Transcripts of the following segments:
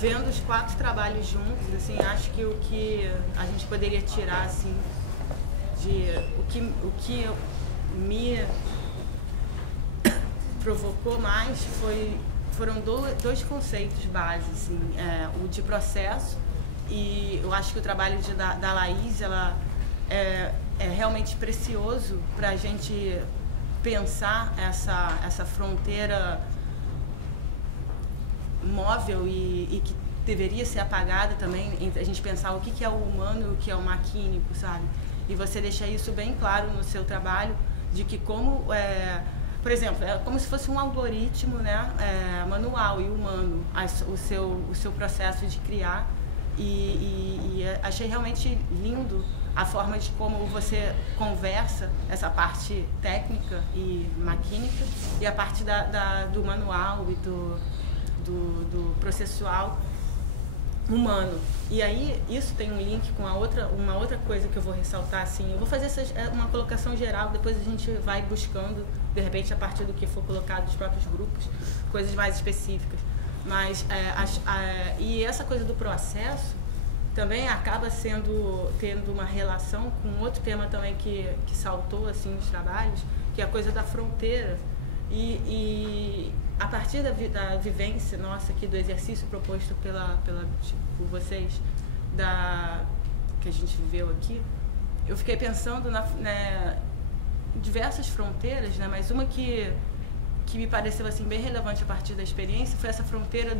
vendo os 4 trabalhos juntos, assim, acho que o que a gente poderia tirar, assim, o que me provocou mais foram dois conceitos básicos, assim, o de processo, e eu acho que o trabalho da Laís, ela é realmente precioso para a gente pensar essa fronteira móvel e que deveria ser apagada também, entre a gente pensar o que é o humano e o que é o maquínico, sabe? E você deixa isso bem claro no seu trabalho, de que como, por exemplo, é como se fosse um algoritmo, né, manual e humano, o seu processo de criar, e achei realmente lindo a forma de como você conversa essa parte técnica e maquínica e a parte do manual e do processual humano. E aí isso tem um link com uma outra coisa que eu vou ressaltar, assim, eu vou fazer uma colocação geral, depois a gente vai buscando, de repente, a partir do que for colocado dos próprios grupos, coisas mais específicas. Mas e essa coisa do processo também acaba tendo uma relação com outro tema também que saltou assim nos trabalhos, que é a coisa da fronteira. E a partir da vivência nossa aqui, do exercício proposto por vocês, que a gente viveu aqui, eu fiquei pensando em diversas fronteiras, né? Mas uma que me pareceu assim, bem relevante a partir da experiência foi essa fronteira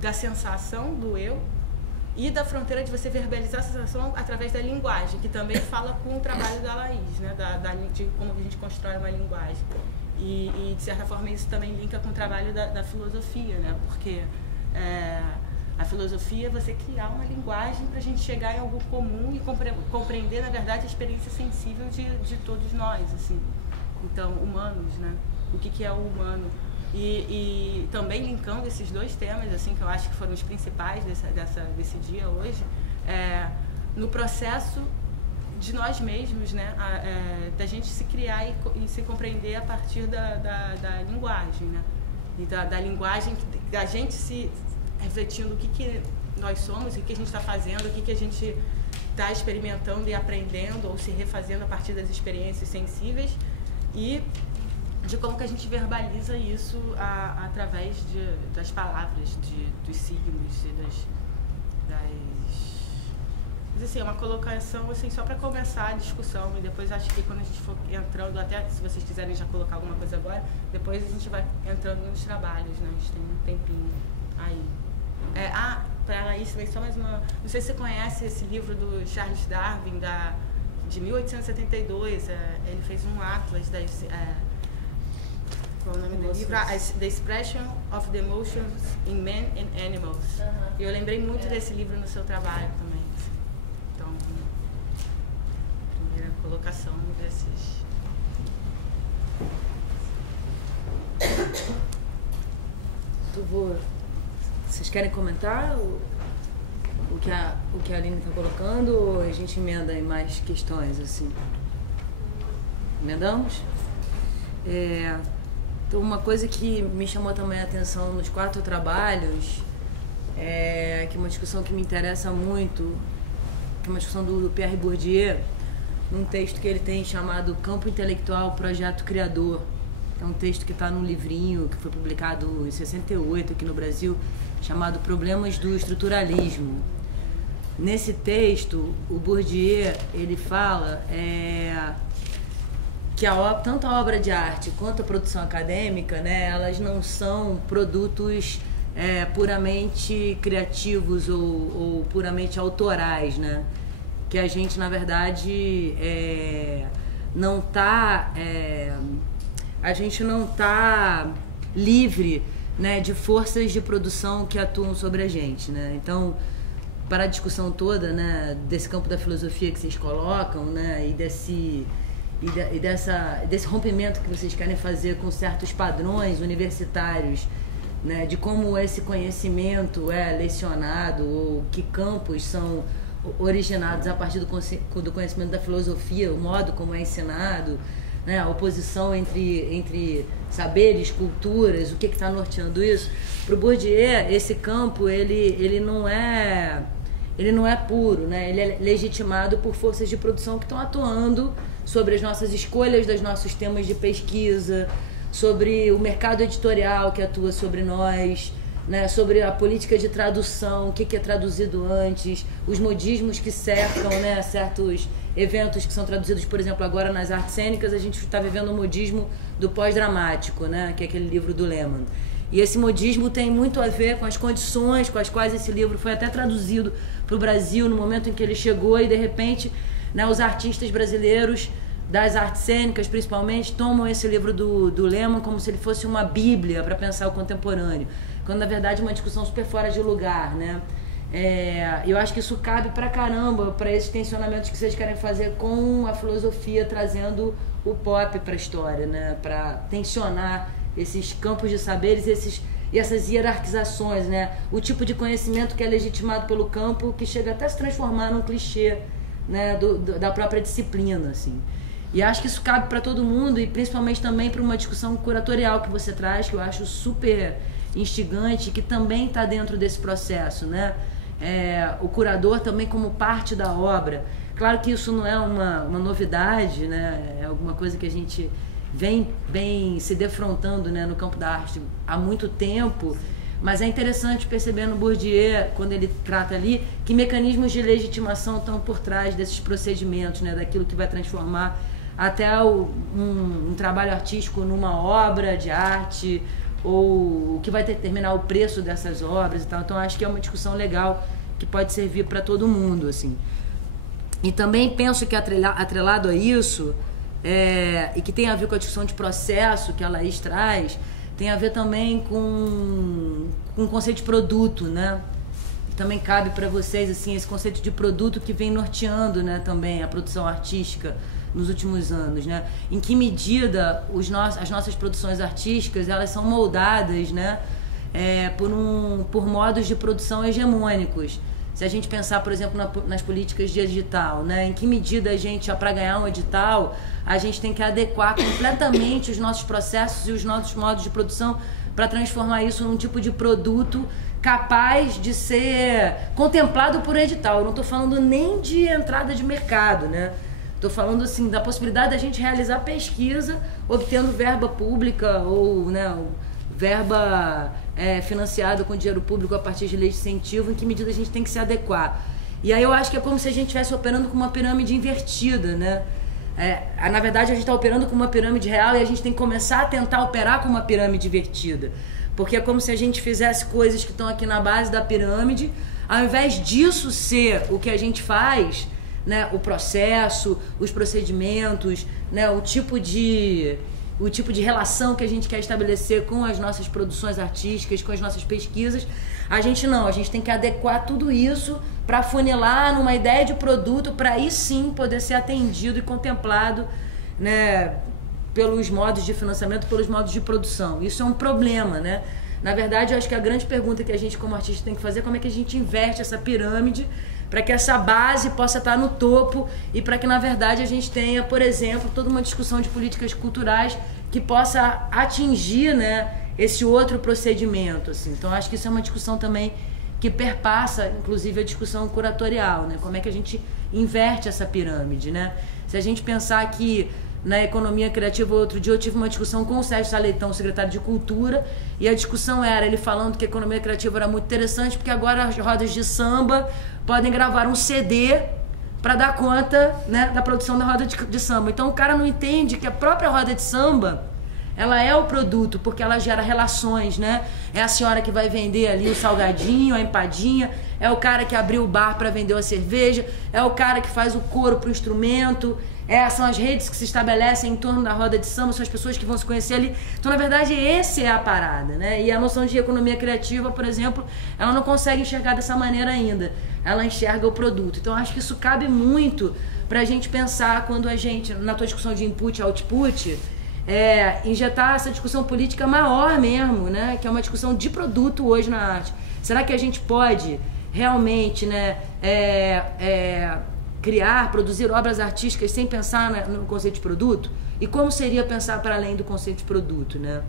da sensação do eu e da fronteira de você verbalizar a sensação através da linguagem, que também fala com o trabalho da Laís, né? De como a gente constrói uma linguagem. E de certa forma isso também linka com o trabalho da filosofia, né? Porque a filosofia é você criar uma linguagem para a gente chegar em algo comum e compreender, na verdade, a experiência sensível de todos nós, assim. Então, humanos, né? O que é o humano? E também linkando esses dois temas, assim, que eu acho que foram os principais desse dia hoje, no processo de nós mesmos, né? Da gente se criar e se compreender a partir da linguagem, né? E da linguagem, da gente se refletindo o que nós somos, o que a gente está fazendo, o que a gente está experimentando e aprendendo ou se refazendo a partir das experiências sensíveis e de como que a gente verbaliza isso através das palavras, dos signos e mas assim, é uma colocação assim, só para começar a discussão, e depois acho que quando a gente for entrando, até se vocês quiserem já colocar alguma coisa agora, depois a gente vai entrando nos trabalhos, né? A gente tem um tempinho aí. Para ela isso, também só mais uma... Não sei se você conhece esse livro do Charles Darwin, de 1872, ele fez um atlas das... qual é o nome do livro? The Expression of the Emotions in Men and Animals. E eu lembrei muito desse livro no seu trabalho também. Então, primeira colocação desses... Vocês querem comentar o que a Aline está colocando ou a gente emenda em mais questões, assim? Emendamos? Então, uma coisa que me chamou também a atenção nos 4 trabalhos que uma discussão que me interessa muito, que é uma discussão do Pierre Bourdieu, num texto que ele tem chamado Campo Intelectual, Projeto Criador. É um texto que está num livrinho que foi publicado em 68 aqui no Brasil, chamado Problemas do Estruturalismo. Nesse texto, o Bourdieu, ele fala que tanto a obra de arte quanto a produção acadêmica, né, elas não são produtos puramente criativos ou puramente autorais, né? Que a gente, na verdade, não está... a gente não está livre, né, de forças de produção que atuam sobre a gente, né? Então, para a discussão toda, né, desse campo da filosofia que vocês colocam, né, e desse rompimento que vocês querem fazer com certos padrões universitários, né, de como esse conhecimento é lecionado ou que campos são originados a partir do conhecimento da filosofia, o modo como é ensinado, né, a oposição entre saberes, culturas, o que está norteando isso. Para o Bourdieu, esse campo ele não é puro, né? Ele é legitimado por forças de produção que estão atuando sobre as nossas escolhas dos nossos temas de pesquisa, sobre o mercado editorial que atua sobre nós, né? Sobre a política de tradução, o que é traduzido antes, os modismos que cercam, né, certos eventos que são traduzidos, por exemplo, agora nas artes cênicas, a gente está vivendo o modismo do pós-dramático, né, que é aquele livro do Lehmann. E esse modismo tem muito a ver com as condições com as quais esse livro foi até traduzido para o Brasil no momento em que ele chegou e, de repente, né, os artistas brasileiros das artes cênicas, principalmente, tomam esse livro do Lehmann como se ele fosse uma bíblia para pensar o contemporâneo, quando, na verdade, é uma discussão super fora de lugar, né? Eu acho que isso cabe pra caramba para esses tensionamentos que vocês querem fazer com a filosofia, trazendo o pop para a história, né? Para tensionar esses campos de saberes e essas hierarquizações, né? O tipo de conhecimento que é legitimado pelo campo, que chega até a se transformar num clichê, né? Da própria disciplina, assim. E acho que isso cabe para todo mundo e principalmente também para uma discussão curatorial que você traz, que eu acho super instigante, que também está dentro desse processo, né? O curador também como parte da obra. Claro que isso não é uma novidade, né? É alguma coisa que a gente vem se defrontando, né, no campo da arte há muito tempo, mas é interessante perceber no Bourdieu, quando ele trata ali, que mecanismos de legitimação estão por trás desses procedimentos, né, daquilo que vai transformar até um trabalho artístico numa obra de arte, ou o que vai determinar o preço dessas obras e tal. Então acho que é uma discussão legal que pode servir para todo mundo, assim. E também penso que atrelado a isso, e que tem a ver com a discussão de processo que a Laís traz, tem a ver também com o conceito de produto, né? Também cabe para vocês, assim, esse conceito de produto que vem norteando, né, também a produção artística nos últimos anos, né? Em que medida as nossas produções artísticas, elas são moldadas, né, por modos de produção hegemônicos. Se a gente pensar, por exemplo, nas políticas de edital, né, em que medida a gente, para ganhar um edital, a gente tem que adequar completamente os nossos processos e os nossos modos de produção para transformar isso num tipo de produto capaz de ser contemplado por edital. Eu não estou falando nem de entrada de mercado, né? Estou falando, assim, da possibilidade da gente realizar pesquisa obtendo verba pública ou, né, verba financiada com dinheiro público a partir de leis de incentivo, em que medida a gente tem que se adequar. E aí eu acho que é como se a gente estivesse operando com uma pirâmide invertida, né? Na verdade, a gente está operando com uma pirâmide real e a gente tem que começar a tentar operar com uma pirâmide invertida. Porque é como se a gente fizesse coisas que estão aqui na base da pirâmide, ao invés disso ser o que a gente faz, né, o processo, os procedimentos, né, o tipo de relação que a gente quer estabelecer com as nossas produções artísticas, com as nossas pesquisas, a gente tem que adequar tudo isso para funilar numa ideia de produto, para aí sim poder ser atendido e contemplado, né, pelos modos de financiamento, pelos modos de produção. Isso é um problema, né? Na verdade, eu acho que a grande pergunta que a gente como artista tem que fazer é como é que a gente inverte essa pirâmide para que essa base possa estar no topo e para que, na verdade, a gente tenha, por exemplo, toda uma discussão de políticas culturais que possa atingir, né, esse outro procedimento, assim. Então, acho que isso é uma discussão também que perpassa, inclusive, a discussão curatorial, né? Como é que a gente inverte essa pirâmide, né? Se a gente pensar que na economia criativa, outro dia eu tive uma discussão com o Sérgio Saleitão, secretário de Cultura, e a discussão era ele falando que a economia criativa era muito interessante porque agora as rodas de samba podem gravar um CD para dar conta, né, da produção da roda de samba. Então o cara não entende que a própria roda de samba, ela é o produto, porque ela gera relações, né? É a senhora que vai vender ali o salgadinho, a empadinha, é o cara que abriu o bar para vender a cerveja, é o cara que faz o coro pro instrumento, são as redes que se estabelecem em torno da roda de samba, são as pessoas que vão se conhecer ali. Então, na verdade, essa é a parada, né? E a noção de economia criativa, por exemplo, ela não consegue enxergar dessa maneira ainda. Ela enxerga o produto. Então, acho que isso cabe muito pra gente pensar quando a gente, na tua discussão de input e output, injetar essa discussão política maior mesmo, né? Que é uma discussão de produto hoje na arte. Será que a gente pode realmente, né, criar, produzir obras artísticas sem pensar no conceito de produto? E como seria pensar para além do conceito de produto, né?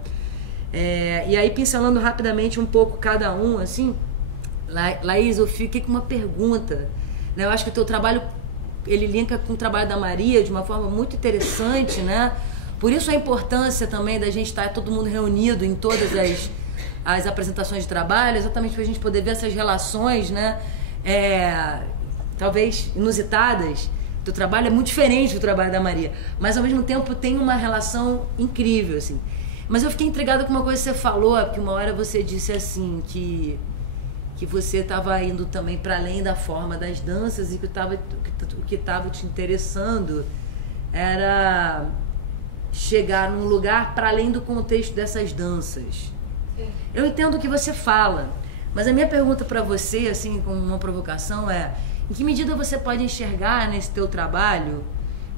E aí, pincelando rapidamente um pouco cada um, assim, Laís, eu fiquei com uma pergunta, né? Eu acho que o teu trabalho, ele linka com o trabalho da Maria de uma forma muito interessante, né? Por isso a importância também da gente estar todo mundo reunido em todas as apresentações de trabalho, exatamente para a gente poder ver essas relações, né? Talvez inusitadas. O teu trabalho é muito diferente do trabalho da Maria, mas ao mesmo tempo tem uma relação incrível, assim. Mas eu fiquei intrigada com uma coisa que você falou, porque uma hora você disse assim, que você estava indo também para além da forma das danças e que o que estava te interessando era chegar num lugar para além do contexto dessas danças. Sim. Eu entendo o que você fala, mas a minha pergunta para você, assim, como uma provocação, em que medida você pode enxergar nesse teu trabalho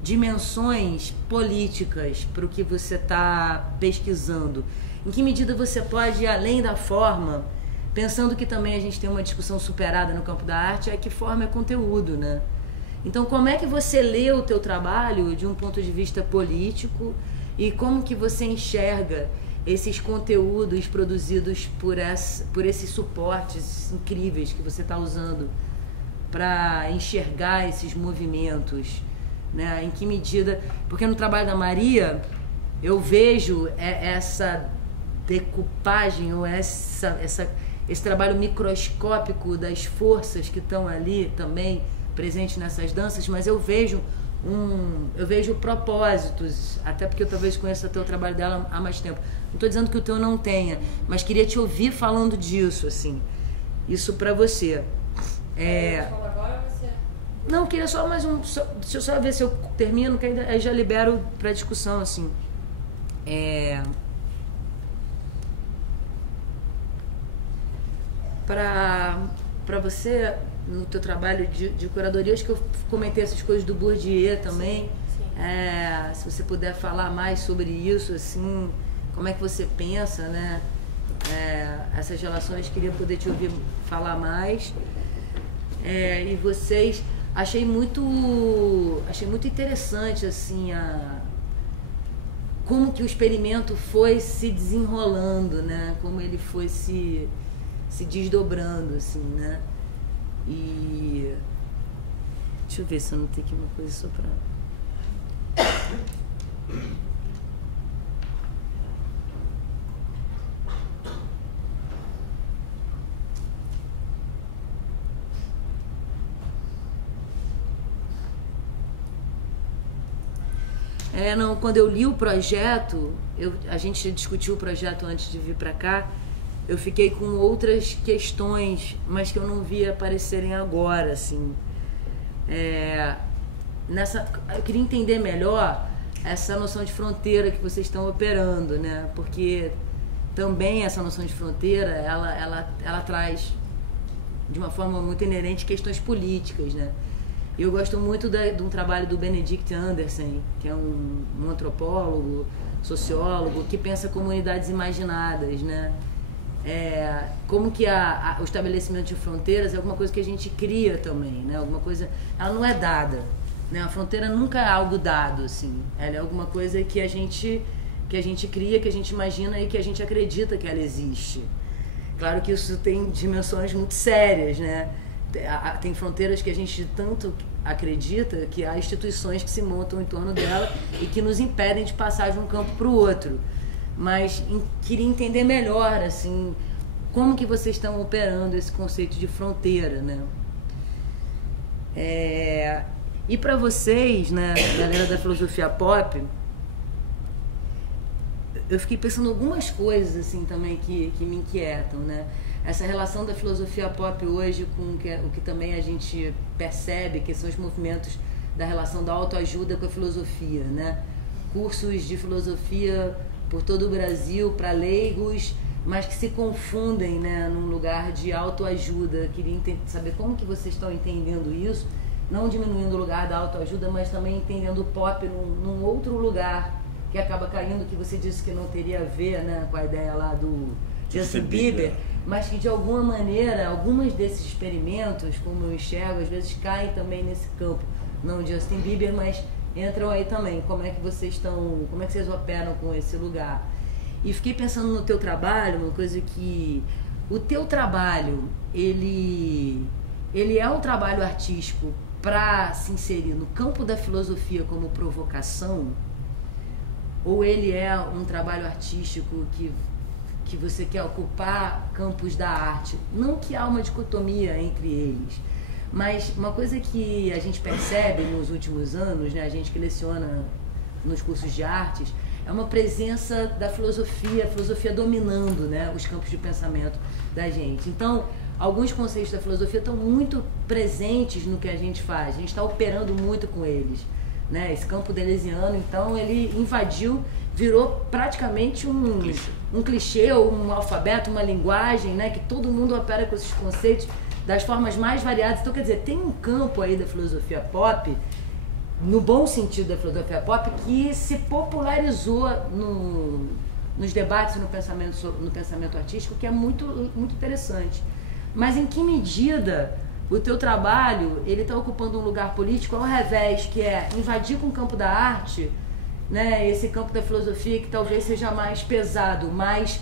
dimensões políticas para o que você está pesquisando? Em que medida você pode ir além da forma, pensando que também a gente tem uma discussão superada no campo da arte, que forma é conteúdo, né? Então, como é que você lê o teu trabalho de um ponto de vista político e como que você enxerga esses conteúdos produzidos por esses suportes incríveis que você está usando para enxergar esses movimentos, né? Em que medida... Porque no trabalho da Maria eu vejo essa decupagem ou esse trabalho microscópico das forças que estão ali também presentes nessas danças, mas eu vejo propósitos, até porque eu talvez conheça até o trabalho dela há mais tempo. Não estou dizendo que o teu não tenha, mas queria te ouvir falando disso, assim. Isso para você. Não, queria só mais um... deixa eu só ver se eu termino, que aí já libero para discussão, assim. Para você, no teu trabalho de curadoria, acho que eu comentei essas coisas do Bourdieu também. Sim, sim. Se você puder falar mais sobre isso, assim, como é que você pensa, né? Essas relações, queria poder te ouvir falar mais. E vocês, achei muito interessante, assim, como que o experimento foi se desenrolando, né? Como ele foi se desdobrando, assim, né? E deixa eu ver se eu não tenho aqui uma coisa só pra... quando eu li o projeto, a gente discutiu o projeto antes de vir pra cá, eu fiquei com outras questões, mas que eu não vi aparecerem agora, assim. Eu queria entender melhor essa noção de fronteira que vocês estão operando, né? Porque também essa noção de fronteira, ela traz, de uma forma muito inerente, questões políticas, né? Eu gosto muito de um trabalho do Benedict Anderson, que é um antropólogo, sociólogo, que pensa comunidades imaginadas, né? Como que o estabelecimento de fronteiras é alguma coisa que a gente cria também, né? Alguma coisa, ela não é dada, né? A fronteira nunca é algo dado, assim. Ela é alguma coisa que a gente cria, que a gente imagina e que a gente acredita que ela existe. Claro que isso tem dimensões muito sérias, né? Tem fronteiras que a gente tanto acredita que há instituições que se montam em torno dela e que nos impedem de passar de um campo para o outro. Mas queria entender melhor, assim, como que vocês estão operando esse conceito de fronteira, né? E para vocês, né, galera da filosofia pop, eu fiquei pensando algumas coisas, assim, também que me inquietam, né? Essa relação da filosofia pop hoje com o que também a gente percebe, que são os movimentos da relação da autoajuda com a filosofia, né? Cursos de filosofia por todo o Brasil para leigos, mas que se confundem, né, num lugar de autoajuda. Queria saber como que vocês estão entendendo isso, não diminuindo o lugar da autoajuda, mas também entendendo o pop num outro lugar que acaba caindo, que você disse que não teria a ver, né, com a ideia lá do Justin Bieber, mas que de alguma maneira, algumas desses experimentos, como eu enxergo, às vezes caem também nesse campo. Não Justin Bieber, mas entram aí também. Como é que vocês operam com esse lugar? E fiquei pensando no teu trabalho, uma coisa que o teu trabalho, ele é um trabalho artístico para se inserir no campo da filosofia como provocação, ou ele é um trabalho artístico que você quer ocupar campos da arte? Não que há uma dicotomia entre eles, mas uma coisa que a gente percebe nos últimos anos, né, a gente que leciona nos cursos de artes, é uma presença da filosofia, a filosofia dominando, né, os campos de pensamento da gente. Então, alguns conceitos da filosofia estão muito presentes no que a gente faz, a gente está operando muito com eles, né? Esse campo deleuziano, então, ele invadiu, virou praticamente um clichê, ou um alfabeto, uma linguagem, né, que todo mundo opera com esses conceitos das formas mais variadas. Então, quer dizer, tem um campo aí da filosofia pop, no bom sentido da filosofia pop, que se popularizou nos debates e no pensamento artístico, que é muito, muito interessante. Mas em que medida o teu trabalho ele está ocupando um lugar político ao revés, que é invadir com o campo da arte, né, esse campo da filosofia que talvez seja mais pesado, mais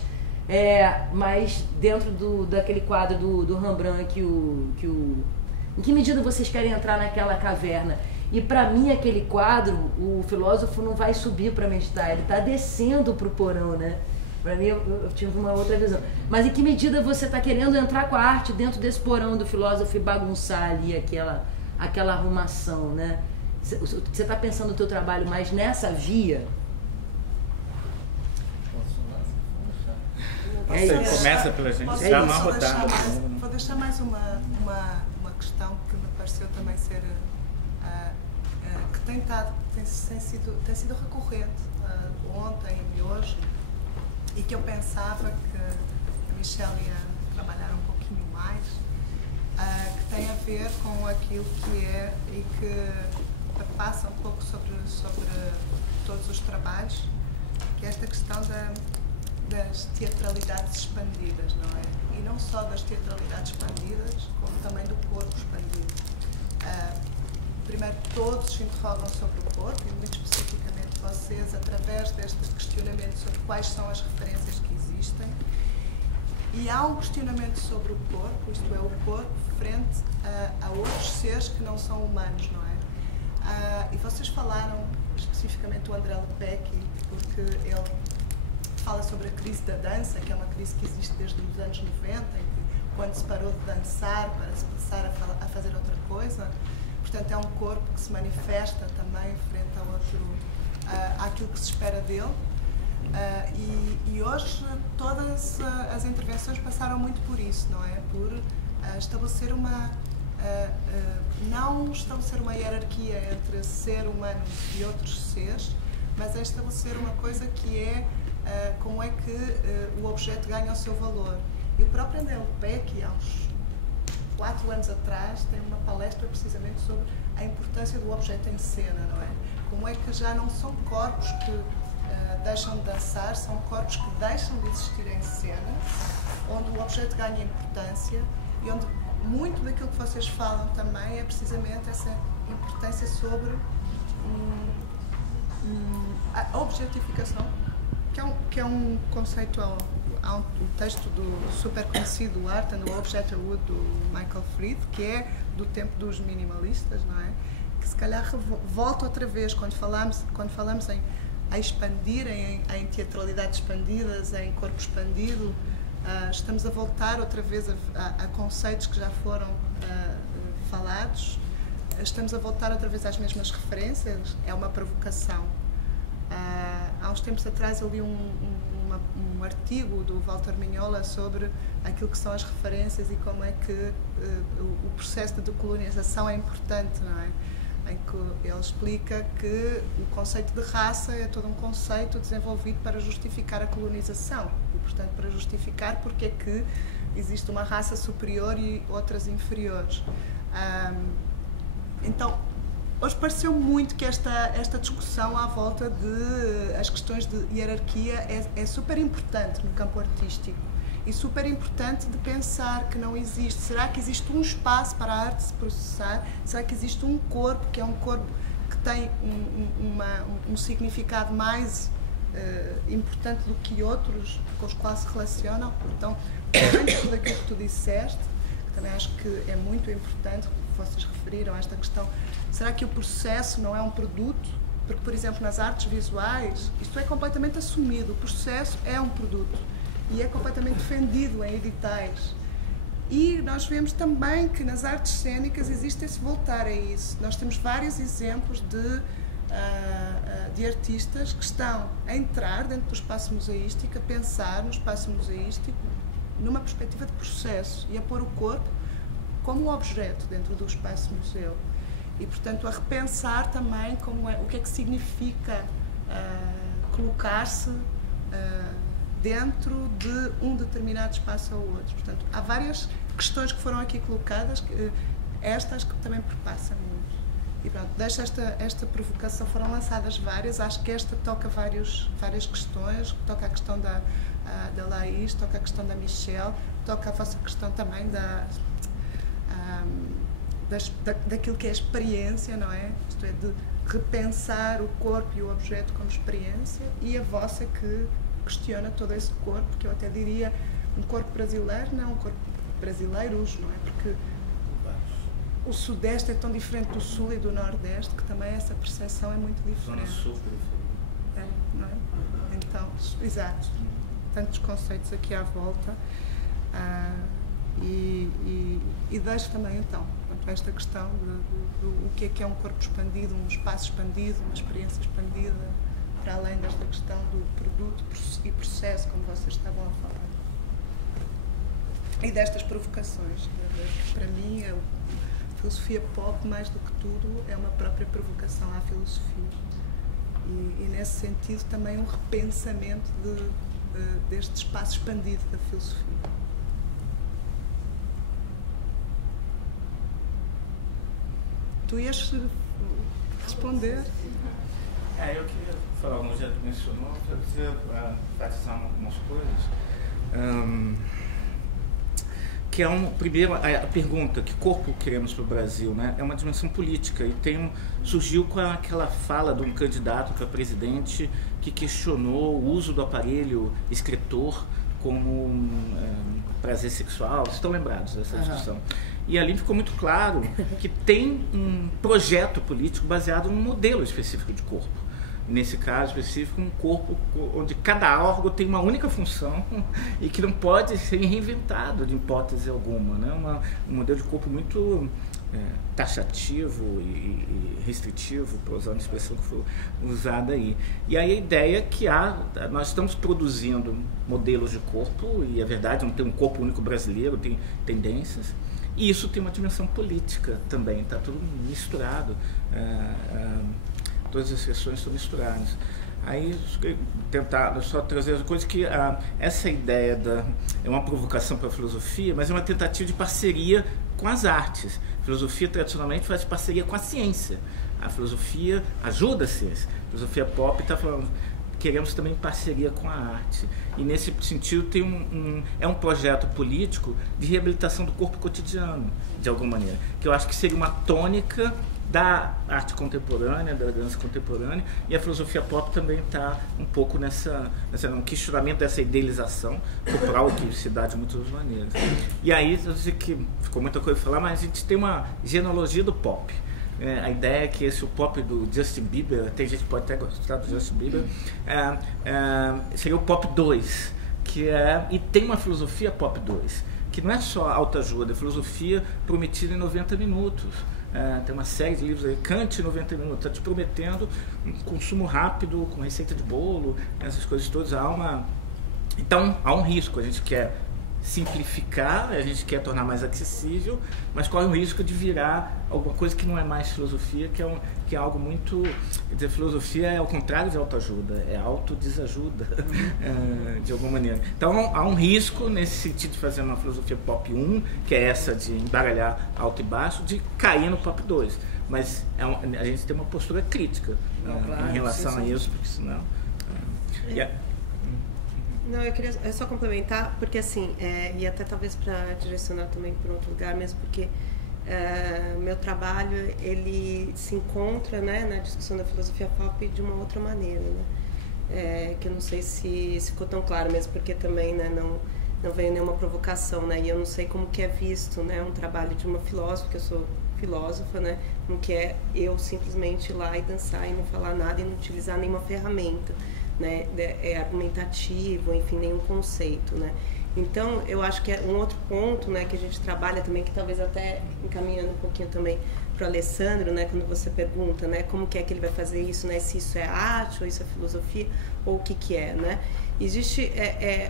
dentro daquele quadro do Rembrandt em que medida vocês querem entrar naquela caverna? E para mim aquele quadro, o filósofo não vai subir para meditar, ele está descendo para o porão, né? Para mim eu tive uma outra visão. Mas em que medida você está querendo entrar com a arte dentro desse porão do filósofo e bagunçar ali aquela arrumação, né? Você está pensando no teu trabalho mais nessa via? Você começa pela gente dar uma rodada. Vou deixar mais uma questão que me pareceu também ser que tem sido recorrente ontem e hoje, e que eu pensava que a Michelle ia trabalhar um pouquinho mais, que tem a ver com aquilo que é e que passa um pouco sobre todos os trabalhos, que é esta questão das teatralidades expandidas, não é? E não só das teatralidades expandidas, como também do corpo expandido. Primeiro, todos se interrogam sobre o corpo, e muito especificamente vocês, através deste questionamento sobre quais são as referências que existem. E há um questionamento sobre o corpo, isto é, o corpo frente a outros seres que não são humanos, não é? E vocês falaram especificamente do André Lepecki, porque ele fala sobre a crise da dança, que é uma crise que existe desde os anos 90, em que quando se parou de dançar para se passar a fazer outra coisa, portanto é um corpo que se manifesta também frente ao outro, àquilo que se espera dele. E hoje todas as intervenções passaram muito por isso, não é? Por estabelecer não estabelecer uma hierarquia entre ser humano e outros seres, mas é estabelecer uma coisa que é como é que o objeto ganha o seu valor. E o próprio André Lepecki, há uns 4 anos atrás, tem uma palestra precisamente sobre a importância do objeto em cena, não é? Como é que já não são corpos que deixam de dançar, são corpos que deixam de existir em cena, onde o objeto ganha importância e onde muito daquilo que vocês falam também é precisamente essa importância sobre a objetificação, que é um conceito, há um texto do super conhecido Art and the Objecthood do Michael Fried, que é do tempo dos minimalistas, não é? Que se calhar volta outra vez quando falamos em expandir, em teatralidades expandidas, em corpo expandido. Estamos a voltar outra vez a conceitos que já foram falados, estamos a voltar outra vez às mesmas referências, é uma provocação. Há uns tempos atrás eu li um artigo do Walter Mignola sobre aquilo que são as referências e como é que o processo de decolonização é importante, não é? Em que ele explica que o conceito de raça é todo um conceito desenvolvido para justificar a colonização e, portanto, para justificar porque é que existe uma raça superior e outras inferiores. Então, hoje pareceu muito que esta discussão à volta de as questões de hierarquia é super importante no campo artístico e super importante de pensar que não existe. Será que existe um espaço para a arte se processar? Será que existe um corpo que é um corpo que tem um significado mais importante do que outros com os quais se relacionam. Então, além de tudo aquilo que tu disseste, que também acho que é muito importante, vocês referiram a esta questão, será que o processo não é um produto? Porque, por exemplo, nas artes visuais, isto é completamente assumido, o processo é um produto e é completamente defendido em editais. E nós vemos também que nas artes cênicas existe esse voltar a isso. Nós temos vários exemplos de artistas que estão a entrar dentro do espaço museístico, a pensar no espaço museístico numa perspectiva de processo e a pôr o corpo como objeto dentro do espaço museu. E, portanto, a repensar também o que é que significa colocar-se dentro de um determinado espaço ou outro. Portanto, há várias questões que foram aqui colocadas, estas que também perpassam muito. E pronto, deixo esta provocação, foram lançadas várias, acho que esta toca várias questões, toca a questão da Laís, toca a questão da Michelle, toca a vossa questão também daquilo que é a experiência, não é? Isto é, de repensar o corpo e o objeto como experiência, e a vossa que questiona todo esse corpo, que eu até diria um corpo brasileiro, não um corpo brasileiros, não é? Porque o Sudeste é tão diferente do Sul e do Nordeste que também essa percepção é muito diferente. Zona Sul, não é? Então, exato. Tantos conceitos aqui à volta. E deixo também, então, esta questão do que é um corpo expandido, um espaço expandido, uma experiência expandida, para além desta questão do produto e processo, como vocês estavam a falar. E destas provocações. Para mim, a filosofia pop, mais do que tudo, é uma própria provocação à filosofia. E nesse sentido, também um repensamento deste espaço expandido da filosofia. Tu ias responder? Eu queria falar, como já mencionou, para dizer, enfatizar algumas coisas. Que é primeiro, a pergunta, que corpo queremos para o Brasil, né? É uma dimensão política e surgiu com aquela fala de um candidato para presidente que questionou o uso do aparelho escritor como prazer sexual. Vocês estão lembrados dessa discussão? E ali ficou muito claro que tem um projeto político baseado num modelo específico de corpo. Nesse caso específico, um corpo onde cada órgão tem uma única função e que não pode ser reinventado de hipótese alguma, né? Um modelo de corpo muito taxativo e restritivo, para usar uma expressão que foi usada aí. E aí a ideia é que nós estamos produzindo modelos de corpo, e é verdade, não tem um corpo único brasileiro, tem tendências, e isso tem uma dimensão política também, está tudo misturado. Todas as questões estão misturadas. Aí, tentar só trazer as coisas que essa ideia é uma provocação para a filosofia, mas é uma tentativa de parceria com as artes. A filosofia, tradicionalmente, faz parceria com a ciência. A filosofia ajuda a ciência. A filosofia pop está falando, queremos também parceria com a arte. E, nesse sentido, tem é um projeto político de reabilitação do corpo cotidiano, de alguma maneira, que eu acho que seria uma tônica da arte contemporânea, da dança contemporânea, e a filosofia pop também está um pouco um questionamento dessa idealização corporal que se dá de muitas maneiras. E aí, eu sei que ficou muita coisa a falar, mas a gente tem uma genealogia do pop. A ideia é que o pop do Justin Bieber, tem gente que pode até gostar do Justin Bieber, seria o pop 2, e tem uma filosofia pop 2, que não é só autoajuda, é filosofia prometida em 90 minutos. Tem uma série de livros aí, Kant 90 minutos, está te prometendo um consumo rápido, com receita de bolo, essas coisas todas. Então, há um risco, a gente quer simplificar, a gente quer tornar mais acessível, mas corre o risco de virar alguma coisa que não é mais filosofia, que é algo muito... Quer dizer, filosofia é ao contrário de autoajuda, é autodesajuda, de alguma maneira. Então, há um risco nesse sentido de fazer uma filosofia pop 1, que é essa de embaralhar alto e baixo, de cair no pop 2. Mas a gente tem uma postura crítica em relação a isso, porque senão... Não, eu queria só complementar, porque assim, e até talvez para direcionar também para outro lugar mesmo, porque meu trabalho ele se encontra, né, na discussão da filosofia pop de uma outra maneira, né? Que eu não sei se ficou tão claro, mesmo porque também, né, não veio nenhuma provocação, né? E eu não sei como que é visto, né, um trabalho de uma filósofa, porque eu sou filósofa, né? Não que é eu simplesmente ir lá e dançar e não falar nada e não utilizar nenhuma ferramenta, né, argumentativo, enfim, nenhum conceito, né? Então, eu acho que é um outro ponto, né, que a gente trabalha também, que talvez até encaminhando um pouquinho também para o Alessandro, né, quando você pergunta, né, como que é que ele vai fazer isso, né, se isso é arte ou isso é filosofia ou o que é, né? Existe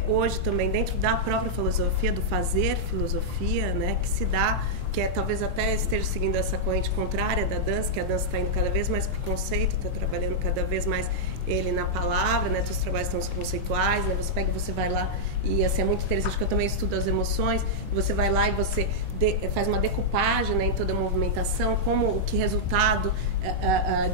hoje também dentro da própria filosofia, do fazer filosofia, né, que se dá, que é talvez até esteja seguindo essa corrente contrária da dança, que a dança está indo cada vez mais para o conceito, está trabalhando cada vez mais ele na palavra, né? Os trabalhos estão conceituais, né? Você pega e você vai lá, e assim, é muito interessante que eu também estudo as emoções, você vai lá e você faz uma decupagem, né, em toda a movimentação, como o que resultado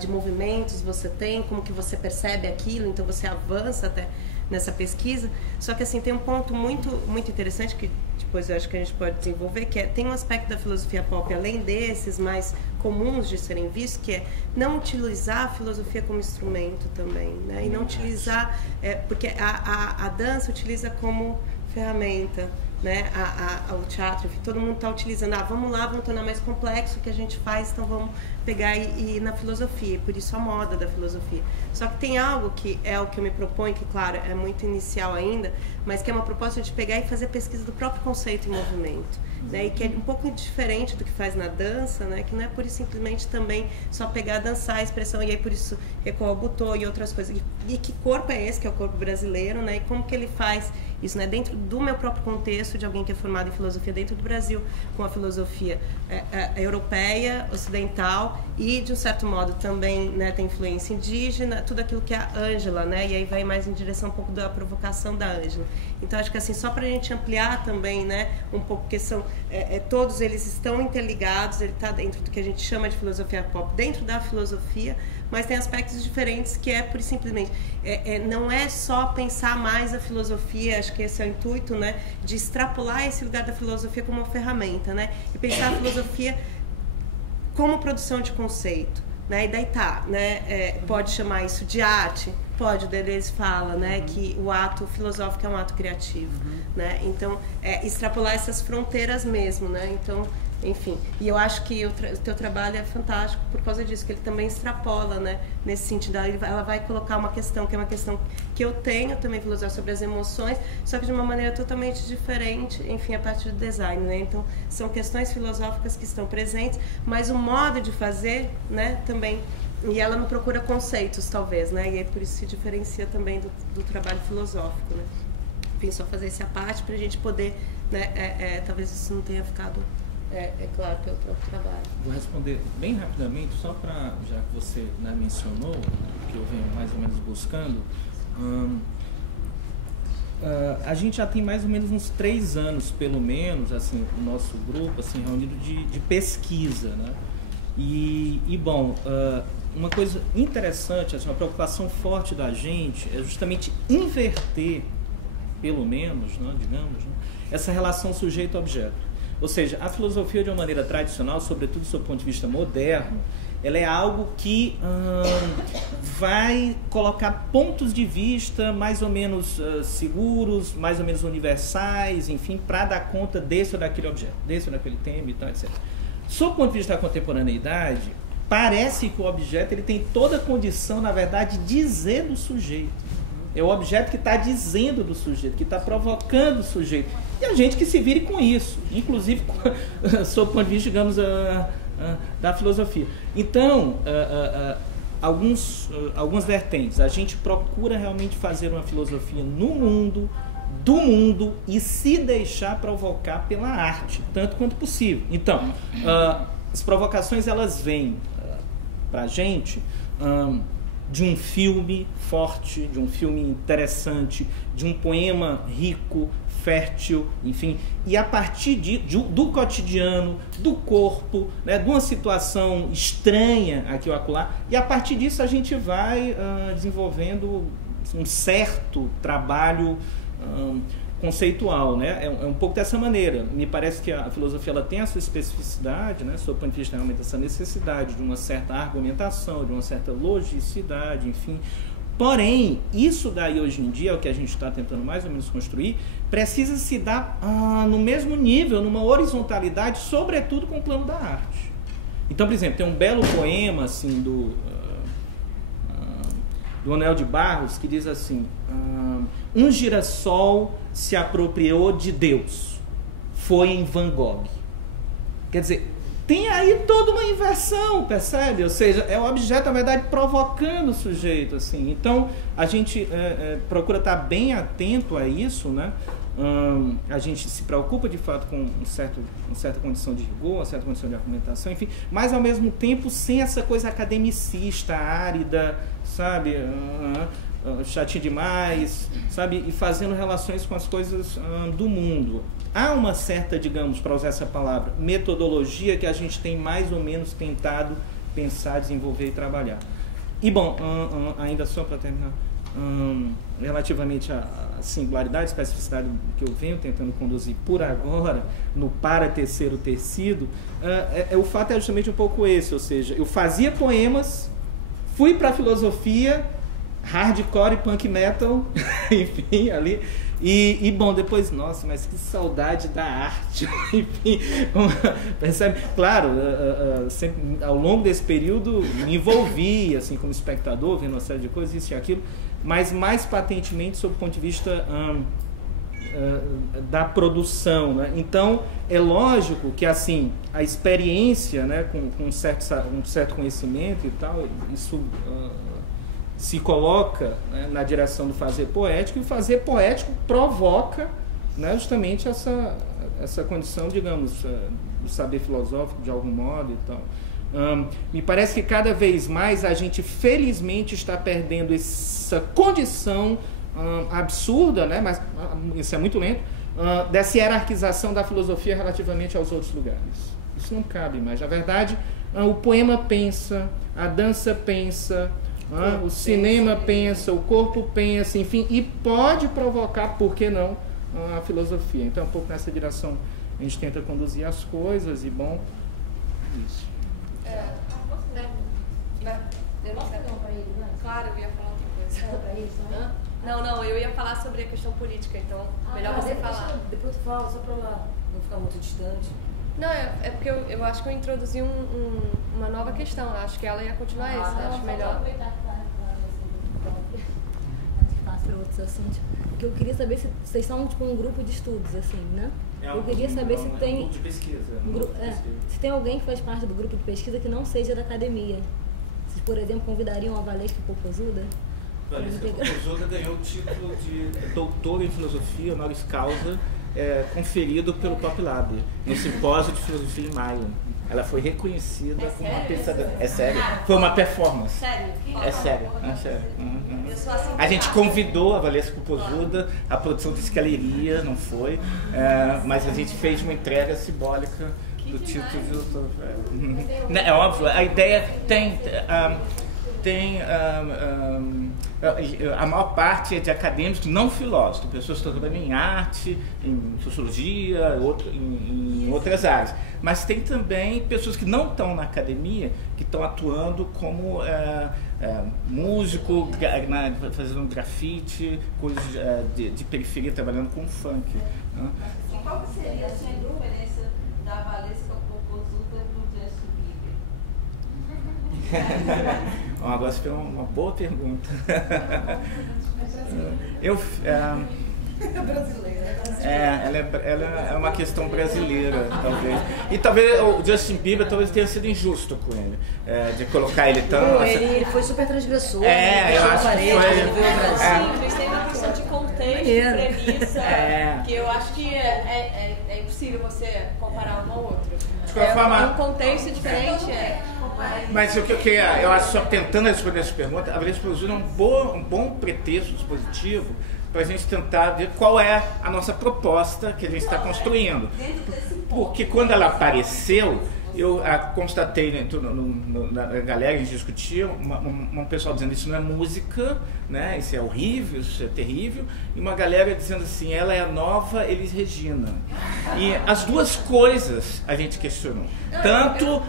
de movimentos você tem, como que você percebe aquilo, então você avança até nessa pesquisa. Só que assim, tem um ponto muito interessante que depois eu acho que a gente pode desenvolver, que tem um aspecto da filosofia pop, além desses mais comuns de serem vistos, que é não utilizar a filosofia como instrumento também, né? E não utilizar, porque a dança utiliza como ferramenta, né? O teatro, enfim, todo mundo está utilizando, vamos lá, vamos tornar mais complexo o que a gente faz, então vamos pegar e ir na filosofia, por isso a moda da filosofia. Só que tem algo que é o que eu me proponho, que claro, é muito inicial ainda, mas que é uma proposta de pegar e fazer pesquisa do próprio conceito em movimento, né? E que é um pouco diferente do que faz na dança, né? Que não é por isso simplesmente também só pegar, dançar a expressão, e aí por isso recuar o butô e outras coisas. E que corpo é esse, que é o corpo brasileiro, né? E como que ele faz isso, né? Dentro do meu próprio contexto, de alguém que é formado em filosofia dentro do Brasil, com a filosofia europeia, ocidental, e de um certo modo também, né, tem influência indígena, tudo aquilo que é a Ângela, né? E aí vai mais em direção um pouco da provocação da Ângela. Então acho que assim, só para a gente ampliar também, né, um pouco, porque são todos eles estão interligados, ele está dentro do que a gente chama de filosofia pop, dentro da filosofia, mas tem aspectos diferentes que é, por simplesmente, não é só pensar mais a filosofia, acho que esse é o intuito, né, de extrapolar esse lugar da filosofia como uma ferramenta, né, e pensar a filosofia como produção de conceito, né, e daí tá, né, pode chamar isso de arte, pode, o Deleuze fala, né, que o ato filosófico é um ato criativo, né, então, extrapolar essas fronteiras mesmo, né, então, enfim, e eu acho que o teu trabalho é fantástico por causa disso, que ele também extrapola, né, nesse sentido, ela vai colocar uma questão, que é uma questão que eu tenho também filosofia sobre as emoções, só que de uma maneira totalmente diferente, enfim, a partir do design, né, então são questões filosóficas que estão presentes, mas o modo de fazer, né, também, e ela não procura conceitos, talvez, né, e aí por isso se diferencia também do trabalho filosófico, né, enfim, só fazer essa parte para a gente poder, né, talvez isso não tenha ficado claro pelo próprio trabalho. Vou responder bem rapidamente, só para, já que você, né, mencionou, que eu venho mais ou menos buscando, a gente já tem mais ou menos uns 3 anos, pelo menos, assim, o nosso grupo, assim, reunido de pesquisa, né? E bom, uma coisa interessante, assim, uma preocupação forte da gente é justamente inverter, pelo menos, né, digamos, né, essa relação sujeito-objeto. Ou seja, a filosofia de uma maneira tradicional, sobretudo do seu ponto de vista moderno, ela é algo que vai colocar pontos de vista mais ou menos seguros, mais ou menos universais, enfim, para dar conta desse ou daquele objeto, desse ou daquele tema e tal, etc. Sob o ponto de vista da contemporaneidade, parece que o objeto ele tem toda a condição, na verdade, de dizer do sujeito. É o objeto que está dizendo do sujeito, que está provocando o sujeito. E a gente que se vire com isso, inclusive sob o ponto de vista, digamos, da filosofia. Então, algumas vertentes. A gente procura realmente fazer uma filosofia no mundo, do mundo, e se deixar provocar pela arte, tanto quanto possível. Então, as provocações, elas vêm para a gente de um filme forte, de um filme interessante, de um poema rico, fértil, enfim, e a partir do cotidiano, do corpo, né, de uma situação estranha aqui ou acolá, e a partir disso a gente vai desenvolvendo um certo trabalho conceitual, né? É um pouco dessa maneira. Me parece que a filosofia ela tem a sua especificidade, né? Sob o ponto de vista realmente dessa necessidade de uma certa argumentação, de uma certa logicidade, enfim. Porém, isso daí hoje em dia, é o que a gente está tentando mais ou menos construir, precisa se dar no mesmo nível, numa horizontalidade, sobretudo com o plano da arte. Então, por exemplo, tem um belo poema assim, do Anel de Barros, que diz assim: um girassol se apropriou de Deus, foi em Van Gogh. Quer dizer, tem aí toda uma inversão, percebe? Ou seja, é o objeto, na verdade, provocando o sujeito, assim. Então, a gente procura estar bem atento a isso, né? A gente se preocupa, de fato, com uma certa condição de rigor, uma certa condição de argumentação, enfim, mas, ao mesmo tempo, sem essa coisa academicista, árida, sabe? Chatinho demais, sabe? E fazendo relações com as coisas do mundo. Há uma certa, digamos, para usar essa palavra, metodologia que a gente tem mais ou menos tentado pensar, desenvolver e trabalhar. E, bom, ainda só para terminar, relativamente à singularidade, especificidade que eu venho tentando conduzir por agora, no para terceiro tecido, o fato é justamente um pouco esse, ou seja, eu fazia poemas, fui para a filosofia, hardcore e punk metal, enfim, ali. E bom, depois, nossa, mas que saudade da arte, enfim, percebe? Claro, sempre, ao longo desse período me envolvi, assim, como espectador, vendo uma série de coisas, isso e aquilo, mas mais patentemente sob o ponto de vista da produção, né? Então, é lógico que, assim, a experiência, né, com um certo conhecimento e tal, isso se coloca, né, na direção do fazer poético, e o fazer poético provoca, né, justamente essa condição, digamos, do saber filosófico de algum modo e tal. Me parece que cada vez mais a gente felizmente está perdendo essa condição absurda, né, mas isso é muito lento, dessa hierarquização da filosofia relativamente aos outros lugares. Isso não cabe mais. Na verdade, o poema pensa, a dança pensa, o cinema pensa, o corpo pensa, enfim, e pode provocar, por que não, a filosofia. Então, um pouco nessa direção a gente tenta conduzir as coisas, e bom, isso. Claro, eu ia falar outra coisa. Não, eu ia falar sobre a questão política, então melhor você falar. Depois tu fala, só para não ficar muito distante. Não, é porque eu acho que eu introduzi uma nova questão. Eu acho que ela ia continuar essa. Acho melhor. Para outros assuntos. Porque eu queria saber se vocês são tipo um grupo de estudos, assim, né? Eu queria saber se tem. Um grupo de pesquisa. Se tem alguém que faz parte do grupo de pesquisa que não seja da academia. Vocês, por exemplo, convidariam a Valesca Popozuda? Valesca Popozuda ganhou o título de doutor em filosofia honoris causa, conferido pelo Pop Lab, no simpósio de filosofia em maio. Ela foi reconhecida como uma pensadora. É sério? Foi uma performance. Sério? É sério. É sério. A gente convidou a Valesca Popozuda, a produção disse que ela iria, não foi, mas a gente fez uma entrega simbólica do título de doutor. É óbvio, a ideia tem a maior parte é de acadêmicos não filósofos, pessoas que estão trabalhando em arte, em sociologia, em outras áreas. Mas tem também pessoas que não estão na academia, que estão atuando como músico, fazendo grafite, coisas de periferia, trabalhando com funk. Né? E qual que seria a sua diferença da Valesca Popozuda do Justin Bieber? Agora você fez uma boa pergunta. Ela é uma questão brasileira, talvez. E talvez o Justin Bieber tenha sido injusto com ele, de colocar ele tão... Ele foi super transgressor. Eu acho que Sim, mas tem uma questão de contexto, de premissa, que eu acho que é impossível você comparar um ao outro. De qualquer forma, um contexto diferente Mas o que eu acho, só tentando responder essa pergunta, a Valesca Popozuda é um bom pretexto dispositivo para a gente tentar ver qual é a nossa proposta que a gente está construindo. Porque quando ela apareceu, eu constatei, né, na galera, a gente discutia, um pessoal dizendo isso não é música, né, isso é horrível, isso é terrível, e uma galera dizendo assim, ela é a nova Elis Regina. E as duas coisas a gente questionou. Tanto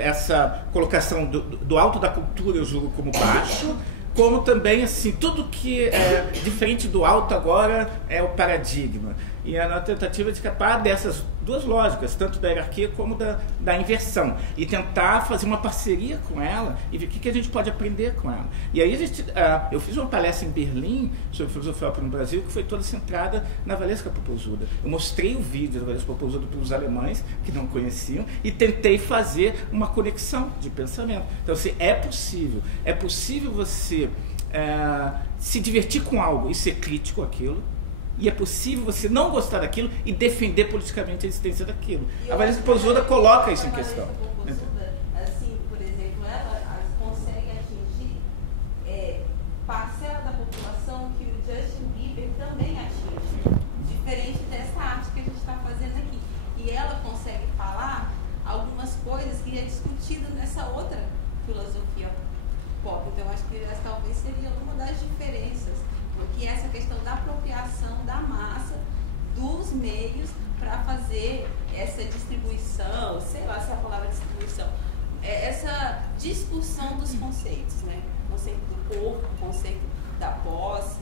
essa colocação do alto da cultura, eu julgo como baixo, como também, assim, tudo que é diferente do alto agora é o paradigma. E a tentativa de escapar dessas duas lógicas, tanto da hierarquia como da inversão. E tentar fazer uma parceria com ela e ver o que a gente pode aprender com ela. E aí eu fiz uma palestra em Berlim sobre filosofia no Brasil, que foi toda centrada na Valesca Popozuda. Eu mostrei o vídeo da Valesca Popozuda para os alemães, que não conheciam, e tentei fazer uma conexão de pensamento. Então, assim, é possível você se divertir com algo e ser crítico àquilo, e é possível você não gostar daquilo e defender politicamente a existência daquilo. A Valesca Popozuda coloca isso em questão. Assim, por exemplo, ela consegue atingir parcela da população que o Justin Bieber também atinge, diferente dessa arte que a gente está fazendo aqui. E ela consegue falar algumas coisas que é discutida nessa outra filosofia pop. Então, acho que essa talvez seria uma das diferenças, porque essa questão da apropriação da massa, dos meios, para fazer essa distribuição, sei lá se é a palavra distribuição, essa discussão dos conceitos, né? O conceito do corpo, o conceito da posse,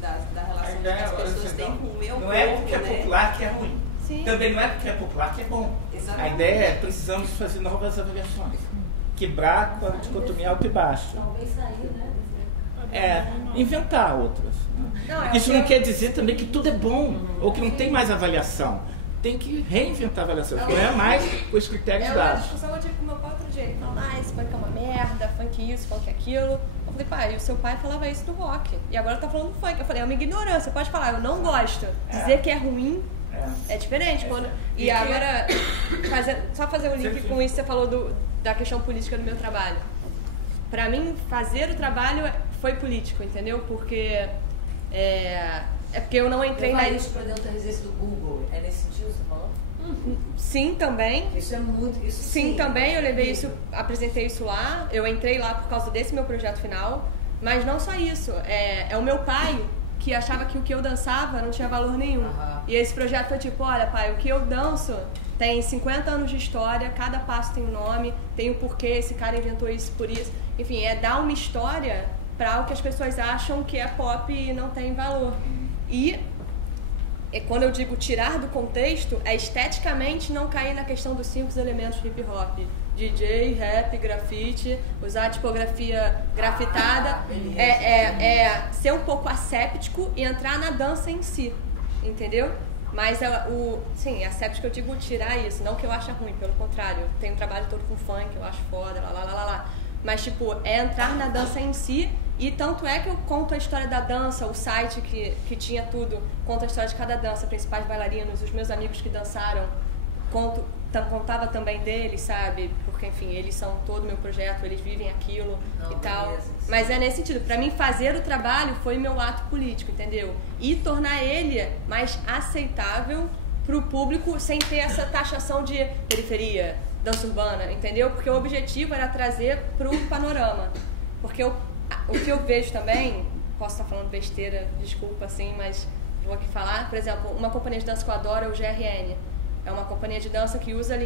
da relação que as pessoas têm com o meu corpo. Não é porque é popular que é ruim. Sim. Também não é porque é popular que é bom. Exatamente. A ideia é precisamos fazer novas avaliações. Quebrar com a dicotomia alto e baixo. Talvez sair, né? Inventar outras. Isso não quer dizer também que tudo é bom, ou que não tem mais avaliação. Tem que reinventar a avaliação, porque não é mais com os critérios dados. A discussão eu tive com meu pai outro dia. Ele falou, esse funk é uma merda, funk isso, funk aquilo. Eu falei, pai, o seu pai falava isso do rock, e agora tá falando do funk. Eu falei, é uma ignorância, você pode falar, eu não gosto. Dizer que é ruim é diferente. E agora, só fazer um link com isso que você falou da questão política do meu trabalho. Pra mim, fazer o trabalho foi político, entendeu? Porque porque eu não entrei na... isso para dentro da residência do Google, é nesse sentido que você falou? Sim, também. Isso é muito... Isso sim, também, eu levei isso, apresentei isso lá, eu entrei lá por causa desse meu projeto final, mas não só isso, é o meu pai que achava que o que eu dançava não tinha valor nenhum. E esse projeto foi tipo, olha pai, o que eu danço tem 50 anos de história, cada passo tem um nome, tem o porquê, esse cara inventou isso por isso. Enfim, dar uma história para o que as pessoas acham que é pop e não tem valor. E quando eu digo tirar do contexto, é esteticamente não cair na questão dos 5 elementos hip hop. DJ, rap, grafite, usar a tipografia grafitada, ser um pouco asséptico e entrar na dança em si, entendeu? Mas asséptico eu digo tirar isso, não que eu ache ruim, pelo contrário, eu tenho um trabalho todo com funk, eu acho foda, lá. Mas, entrar na dança em si, e tanto é que eu conto a história da dança, o site que tinha tudo, conta a história de cada dança, principais bailarinos, os meus amigos que dançaram, contava também deles, sabe? Porque, enfim, eles são todo o meu projeto, eles vivem aquilo e tal. Mas é nesse sentido, pra mim fazer o trabalho foi meu ato político, entendeu? E tornar ele mais aceitável pro público, sem ter essa taxação de periferia, dança urbana, entendeu? Porque o objetivo era trazer pro panorama. Porque o que eu vejo também, posso estar falando besteira, desculpa assim, mas vou aqui falar, por exemplo, uma companhia de dança que eu adoro é o GRN. É uma companhia de dança que usa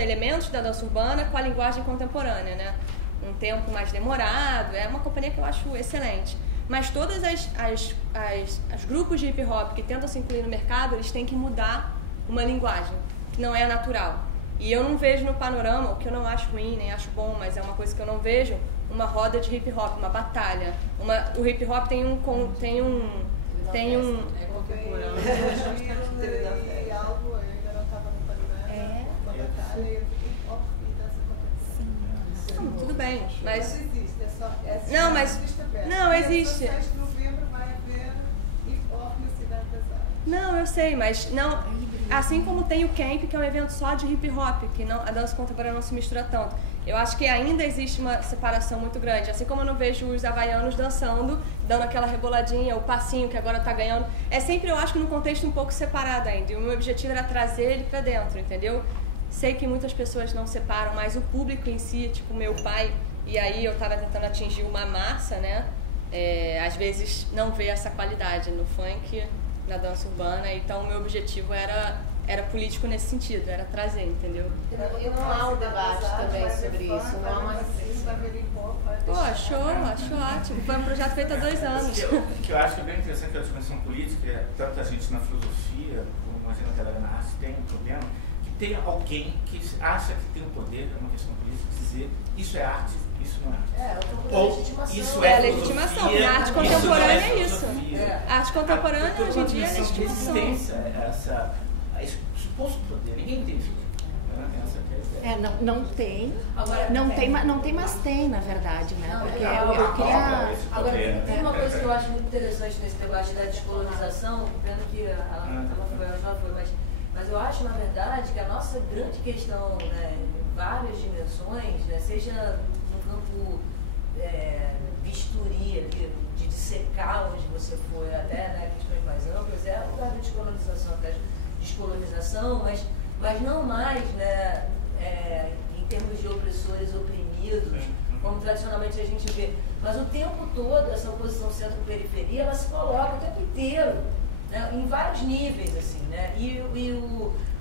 elementos da dança urbana com a linguagem contemporânea, né? Um tempo mais demorado, é uma companhia que eu acho excelente. Mas todas as grupos de hip hop que tentam se incluir no mercado, eles têm que mudar uma linguagem que não é natural. E eu não vejo no panorama, o que eu não acho ruim, nem acho bom, mas é uma coisa que eu não vejo, uma roda de hip hop, uma batalha. O hip hop tem um tudo bem, mas não existe. Não, eu sei, mas não. Assim como tem o Camp, que é um evento só de hip hop, que não, a dança contemporânea não se mistura tanto. Eu acho que ainda existe uma separação muito grande. Assim como eu não vejo os havaianos dançando, dando aquela reboladinha, o passinho que agora tá ganhando. É sempre, eu acho que num contexto um pouco separado ainda. E o meu objetivo era trazer ele pra dentro, entendeu? Sei que muitas pessoas não separam, mas o público em si, tipo meu pai, e aí eu tava tentando atingir uma massa, né? Às vezes não vê essa qualidade no funk, na dança urbana. Então o meu objetivo era político nesse sentido, era trazer, entendeu? E não há um debate também sobre isso, não há uma... Pô, achou ótimo. Foi um projeto feito há 2 anos. O que eu acho que é bem interessante que a dimensão política, tanto a gente na filosofia, como imagina a galera na arte, tem um problema, que tem alguém que acha que tem o poder, é uma questão política, de dizer isso é arte, isso não é arte. Ou isso é legitimação. Na arte contemporânea é isso. A arte contemporânea hoje em dia é legitimação. Suposto poder, ninguém tem isso. Não tem, mas tem, na verdade, né? Porque eu queria... Agora, tem uma coisa que eu acho muito interessante nesse debate da descolonização, pena que ela foi, mas eu acho, na verdade, que a nossa grande questão, né, em várias dimensões, né, seja no campo bisturi, de dissecar onde você for, até, né, questões mais amplas, é o lugar da descolonização, até descolonização, mas não mais, né, em termos de opressores oprimidos, como tradicionalmente a gente vê. Mas o tempo todo, essa oposição centro-periferia, ela se coloca o tempo inteiro, né, em vários níveis, assim, né?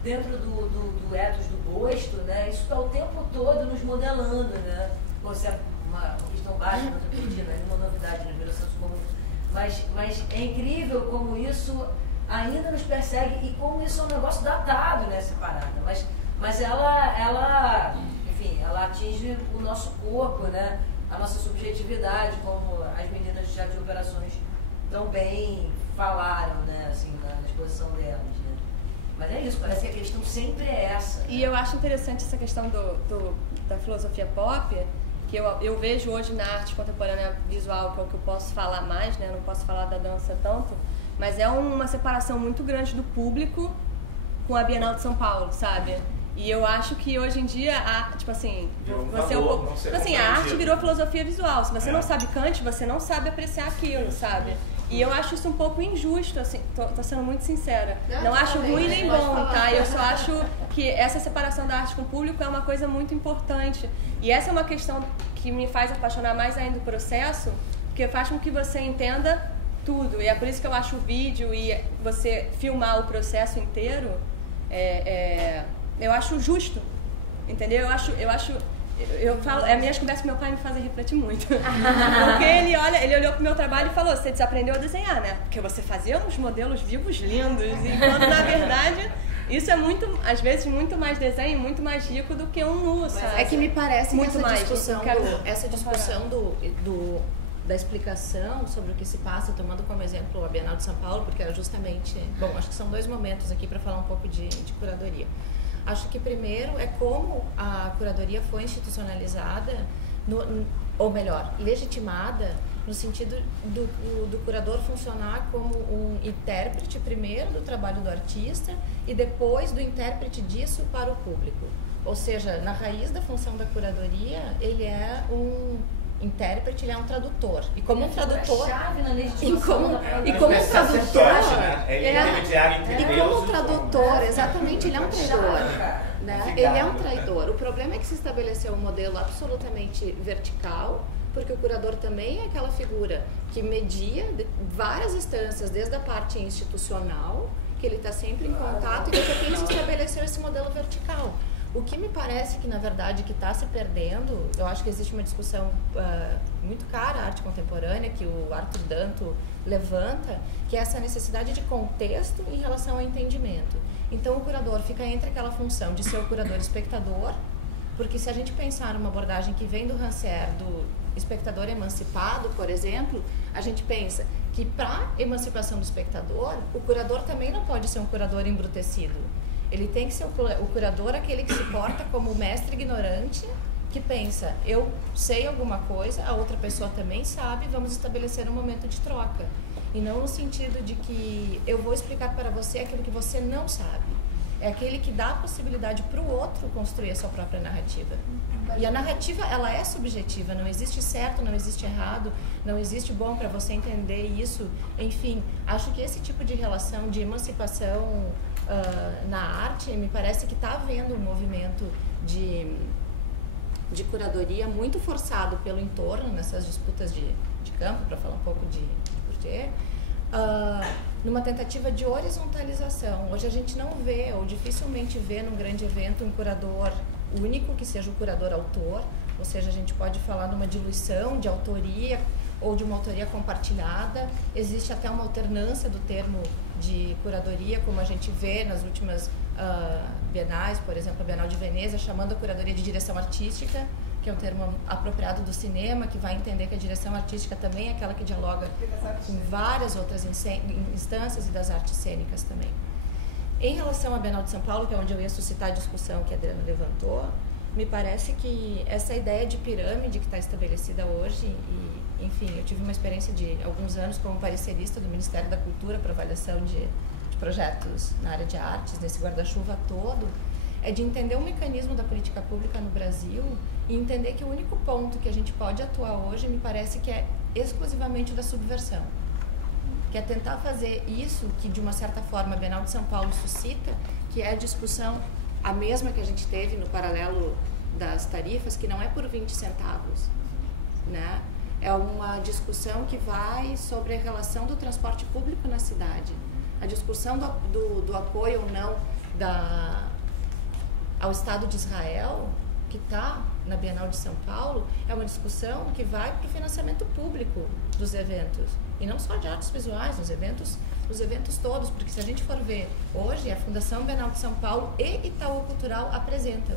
Dentro do ethos do gosto, né, isso está o tempo todo nos modelando, né? Você é uma questão básica, não acredito, né? Nenhuma novidade, né? Senso comum. Mas é incrível como isso ainda nos persegue e como isso é um negócio datado nessa parada. Mas ela, enfim, ela atinge o nosso corpo, né? A nossa subjetividade, como as meninas já de operações tão bem falaram, né? Assim, na exposição delas, né? Mas é isso, parece que a questão sempre é essa. Né? E eu acho interessante essa questão da filosofia pop, que eu vejo hoje na arte contemporânea visual, que é o que eu posso falar mais, né? Eu não posso falar da dança tanto, mas é uma separação muito grande do público com a Bienal de São Paulo, sabe? E eu acho que hoje em dia, tipo assim, a arte virou filosofia visual. Se você não sabe Kant, você não sabe apreciar aquilo, sabe? E eu acho isso um pouco injusto, assim, tô sendo muito sincera. Não acho ruim nem bom, tá? Eu só acho que essa separação da arte com o público é uma coisa muito importante. E essa é uma questão que me faz apaixonar mais ainda do processo, porque faz com que você entenda tudo. E é por isso que eu acho o vídeo e você filmar o processo inteiro, eu acho justo, entendeu? Eu falo, as minhas conversas com meu pai me fazem refletir muito. Porque ele olhou pro meu trabalho e falou: você desaprendeu a desenhar, né? Porque você fazia uns modelos vivos lindos. E quando, na verdade, isso é muito, às vezes, muito mais desenho, muito mais rico do que um nu, sabe? É que me parece muito que essa discussão da explicação sobre o que se passa, tomando como exemplo a Bienal de São Paulo, porque é justamente... Bom, acho que são 2 momentos aqui para falar um pouco de curadoria. Acho que primeiro é como a curadoria foi institucionalizada, ou melhor, legitimada, no sentido do curador funcionar como um intérprete primeiro do trabalho do artista e depois do intérprete disso para o público. Ou seja, na raiz da função da curadoria, ele é um intérprete, ele é um tradutor. E como um tradutor, exatamente, ele é um traidor, né? Ele é um traidor. O problema é que se estabeleceu um modelo absolutamente vertical, porque o curador também é aquela figura que media várias instâncias, desde a parte institucional, que ele está sempre em contato, e de repente se estabeleceu esse modelo vertical. O que me parece que, na verdade, que está se perdendo, eu acho que existe uma discussão muito cara à arte contemporânea, que o Arthur Danto levanta, que é essa necessidade de contexto em relação ao entendimento. Então, o curador fica entre aquela função de ser o curador espectador, porque se a gente pensar numa abordagem que vem do Rancière, do espectador emancipado, por exemplo, a gente pensa que para a emancipação do espectador, o curador também não pode ser um curador embrutecido. Ele tem que ser o curador, aquele que se porta como o mestre ignorante, que pensa, eu sei alguma coisa, a outra pessoa também sabe, vamos estabelecer um momento de troca. E não no sentido de que eu vou explicar para você aquilo que você não sabe. é aquele que dá a possibilidade para o outro construir a sua própria narrativa. E a narrativa, ela é subjetiva, não existe certo, não existe errado, não existe bom para você entender isso. Enfim, acho que esse tipo de relação de emancipação na arte, me parece que está havendo um movimento de curadoria muito forçado pelo entorno, nessas disputas de campo, para falar um pouco de Bourdieu, numa tentativa de horizontalização. Hoje a gente não vê, ou dificilmente vê num grande evento, um curador único, que seja o curador-autor, ou seja, a gente pode falar numa diluição de autoria ou de uma autoria compartilhada. Existe até uma alternância do termo de curadoria, como a gente vê nas últimas bienais, por exemplo, a Bienal de Veneza, chamando a curadoria de direção artística, que é um termo apropriado do cinema, que vai entender que a direção artística também é aquela que dialoga com várias outras instâncias e das artes cênicas também. Em relação à Bienal de São Paulo, que é onde eu ia suscitar a discussão que a Adriana levantou, me parece que essa ideia de pirâmide que está estabelecida hoje, e, enfim, eu tive uma experiência de alguns anos como parecerista do Ministério da Cultura para avaliação de projetos na área de artes, nesse guarda-chuva todo, é de entender o mecanismo da política pública no Brasil e entender que o único ponto que a gente pode atuar hoje, me parece que é exclusivamente o da subversão. Que é tentar fazer isso que, de uma certa forma, a Bienal de São Paulo suscita, que é a discussão, a mesma que a gente teve no paralelo das tarifas, que não é por 20 centavos, né? É uma discussão que vai sobre a relação do transporte público na cidade. A discussão do apoio ou não ao Estado de Israel, que está na Bienal de São Paulo, é uma discussão que vai para o financiamento público dos eventos. E não só de artes visuais, os eventos todos, porque se a gente for ver, hoje a Fundação Bienal de São Paulo e Itaú Cultural apresentam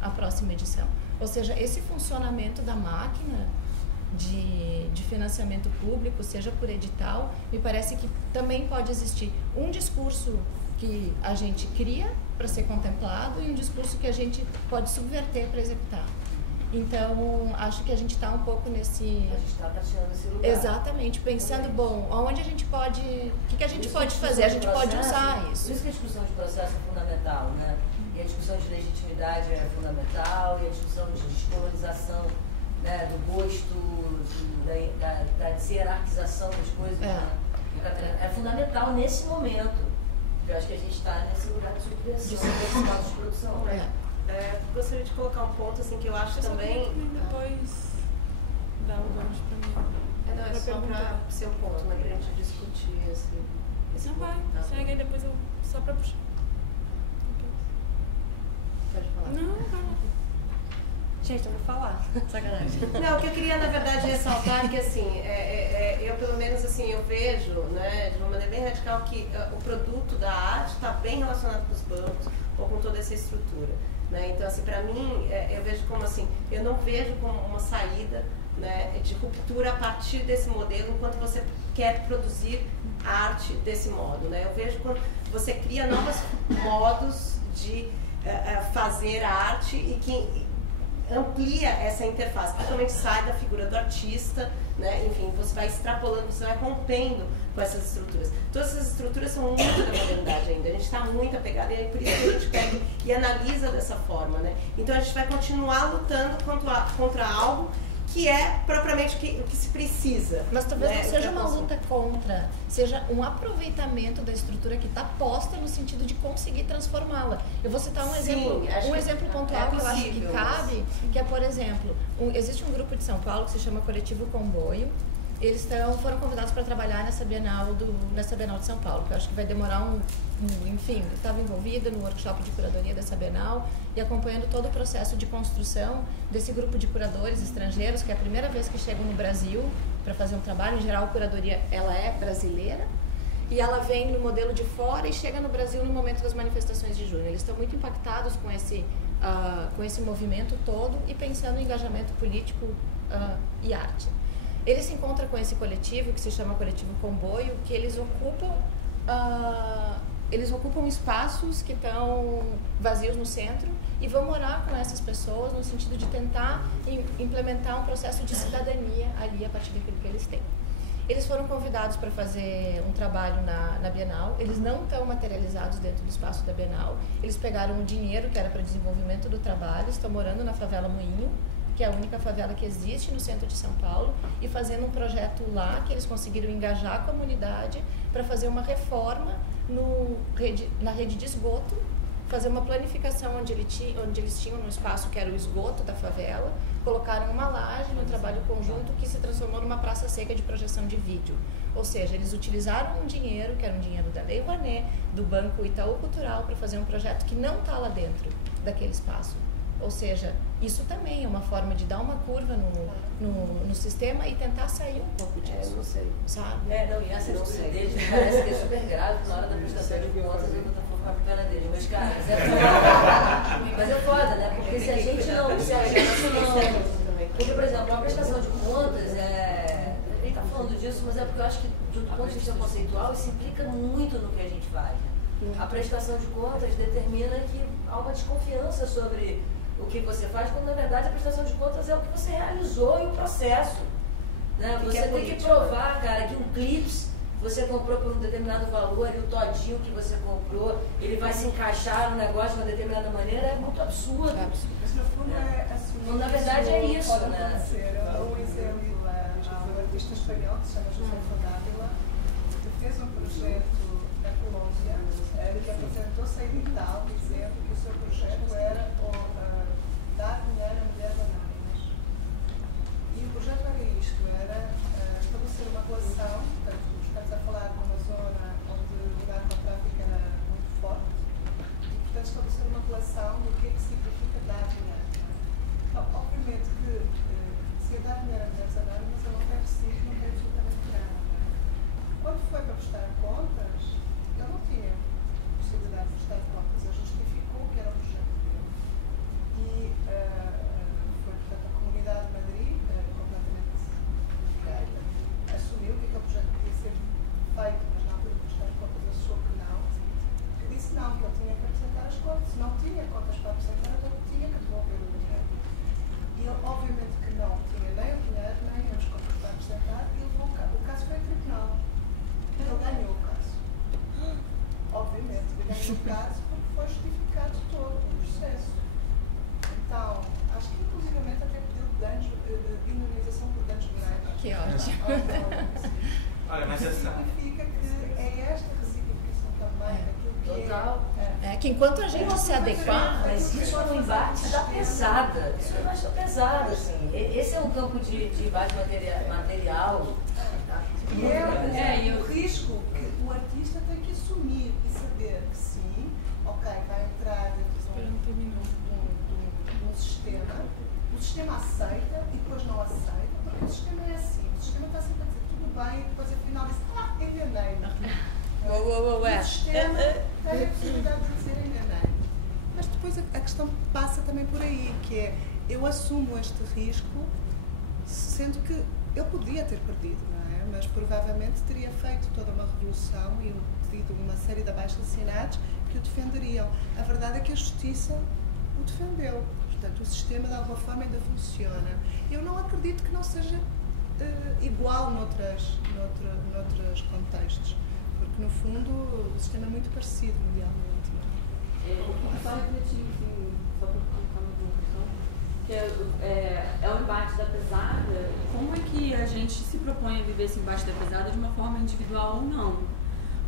a próxima edição. Ou seja, esse funcionamento da máquina de financiamento público, seja por edital, me parece que também pode existir um discurso que a gente cria para ser contemplado e um discurso que a gente pode subverter para executar. Então, acho que a gente está um pouco nesse... A gente está tateando esse lugar. Exatamente, pensando, bom, aonde a gente pode... O que a gente pode fazer? A gente pode usar isso. Por isso que a discussão de processo é fundamental, né? E a discussão de legitimidade é fundamental, e a discussão de descolonização, né, do gosto, da hierarquização das coisas, é fundamental nesse momento. Eu acho que a gente está nesse lugar de subversão, desse modo de produção, né? Gostaria de colocar um ponto assim que eu acho também. Depois dá um gancho para mim. Não, é só para ser um ponto, né, pra gente discutir assim. Não vai, segue aí depois eu só para puxar. Pode falar. Não, vai. Gente, eu vou falar. Sacanagem. Não, o que eu queria, na verdade, ressaltar é que, assim, eu, pelo menos, assim, eu vejo, né, de uma maneira bem radical, que o produto da arte está bem relacionado com os bancos ou com toda essa estrutura, né? Então, assim, para mim, eu vejo como, assim, eu não vejo como uma saída, né, de ruptura a partir desse modelo, enquanto você quer produzir arte desse modo, né? Eu vejo quando você cria novos modos de fazer arte e que amplia essa interface, principalmente sai da figura do artista, né? Enfim, você vai extrapolando, você vai rompendo com essas estruturas. Todas essas estruturas são muito da modernidade ainda, a gente está muito apegado e é por isso que a gente pega e analisa dessa forma, né? Então a gente vai continuar lutando contra algo que é propriamente o que se precisa. Mas talvez não seja uma luta contra, seja um aproveitamento da estrutura que está posta no sentido de conseguir transformá-la. Eu vou citar um exemplo pontual que eu acho que cabe, que é, por exemplo, existe um grupo de São Paulo que se chama Coletivo Comboio. Eles foram convidados para trabalhar nessa Bienal de São Paulo, que eu acho que vai demorar enfim, eu estava envolvida no workshop de curadoria dessa Bienal e acompanhando todo o processo de construção desse grupo de curadores estrangeiros, que é a primeira vez que chegam no Brasil para fazer um trabalho. Em geral, a curadoria ela é brasileira e ela vem no modelo de fora e chega no Brasil no momento das manifestações de junho. Eles estão muito impactados com esse movimento todo e pensando em engajamento político e arte. Ele se encontra com esse coletivo, que se chama Coletivo Comboio, que eles ocupam espaços que estão vazios no centro e vão morar com essas pessoas no sentido de tentar implementar um processo de cidadania ali a partir daquilo que eles têm. Eles foram convidados para fazer um trabalho na Bienal. Eles não estão materializados dentro do espaço da Bienal. Eles pegaram o dinheiro que era para desenvolvimento do trabalho, estão morando na favela Moinho, que é a única favela que existe no centro de São Paulo, e fazendo um projeto lá que eles conseguiram engajar a comunidade para fazer uma reforma na rede de esgoto, fazer uma planificação onde eles tinham um espaço que era o esgoto da favela, colocaram uma laje no trabalho conjunto que se transformou numa praça seca de projeção de vídeo. Ou seja, eles utilizaram um dinheiro, que era um dinheiro da Lei Rouanet, do Banco Itaú Cultural, para fazer um projeto que não está lá dentro daquele espaço. Ou seja, isso também é uma forma de dar uma curva no sistema e tentar sair um pouco disso. Não sei. Sabe? Não, e essa atitude deles parece que é super grave na hora da prestação de contas, eu vou ficar com a pena deles. Mas, cara, mas é foda, né? Porque se a gente não... Porque, por exemplo, uma prestação de contas a gente tá falando disso, mas é porque eu acho que, do ponto de vista conceitual, isso implica muito no que a gente faz. A prestação de contas determina que há uma desconfiança sobre o que você faz, quando na verdade a prestação de contas é o que você realizou em um processo. Né? Você tem que provar, cara, que um clips você comprou por um determinado valor e o todinho que você comprou, ele vai se encaixar no negócio de uma determinada maneira, é muito absurdo. Mas no fundo Então, na verdade é isso, né? Eu dou um exemplo a um artista espanhol que se chama José Fodávila, que fez um projeto na Colômbia, ele apresentou-se a edital dizendo que o seu projeto era dar dinheiro a mulheres anónimas. E o projeto era isto, era estabelecer uma relação, portanto, estamos a falar de uma zona onde o narcotráfico era muito forte, e portanto estabelecer uma relação do que significa dar dinheiro. Então, obviamente que se eu dar dinheiro a mulheres anónimas, eu não tenho recibo, não tenho absolutamente nada. Quando foi para prestar contas, eu não tinha possibilidade de prestar contas, ele justificou que era um projeto dele. E foi, portanto, a Comunidade de Madrid, completamente direita, assumiu que aquele projeto podia ser feito, mas na altura de prestar contas achou que não, que disse não, que ele tinha que apresentar as contas. Se não tinha contas para apresentar, ele tinha que devolver o dinheiro. E ele, obviamente, que não tinha nem o dinheiro, nem as contas para apresentar, e levou o caso foi a tribunal. Ele ganhou o caso. Obviamente, ele ganhou o caso porque foi justificado todo o processo. Então, acho que inclusivamente até pediu indemnização por danos morais. Que ótimo. Olha, mas essa... significa que é esta ressignificação também daquilo que Total. É que enquanto a gente se adequar, mas isso é um embate da pesada. Isso é um embate da pesada, assim. Esse é um campo de embate material. E é o risco que o artista tem que assumir e saber que sim, ok, vai entrar dentro de um sistema, o sistema aceita e depois não aceita, porque o sistema é assim, o sistema está sempre a dizer tudo bem e depois afinal diz, enganei-me. O sistema tem a possibilidade de dizer enganei-me. Mas depois a questão passa também por aí, que é, eu assumo este risco, sendo que eu podia ter perdido, não é? Mas provavelmente teria feito toda uma revolução e tido uma série de abaixo-assinados que o defenderiam. A verdade é que a justiça o defendeu. Portanto, o sistema de alguma forma ainda funciona. Eu não acredito que não seja igual noutros contextos, porque no fundo o sistema é muito parecido mundialmente. Só refletir, só para colocar uma questão, que é o embate da pesada. Como é que a gente se propõe a viver esse embate da pesada de uma forma individual ou não?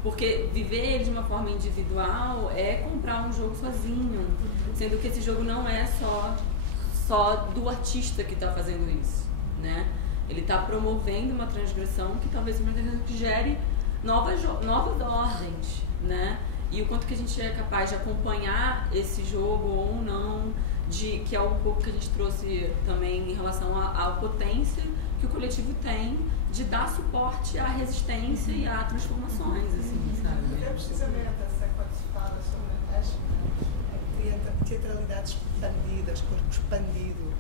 Porque viver ele de uma forma individual é comprar um jogo sozinho, sendo que esse jogo não é só do artista que está fazendo isso, né? Ele está promovendo uma transgressão que talvez seja uma transgressão que gere novas ordens, né? E o quanto que a gente é capaz de acompanhar esse jogo ou não, que é um pouco que a gente trouxe também em relação à potência que o coletivo tem de dar suporte à resistência e a transformações, assim, sabe? É precisamente essa, quando se fala sobre as teatralidades expandidas, corpo expandido,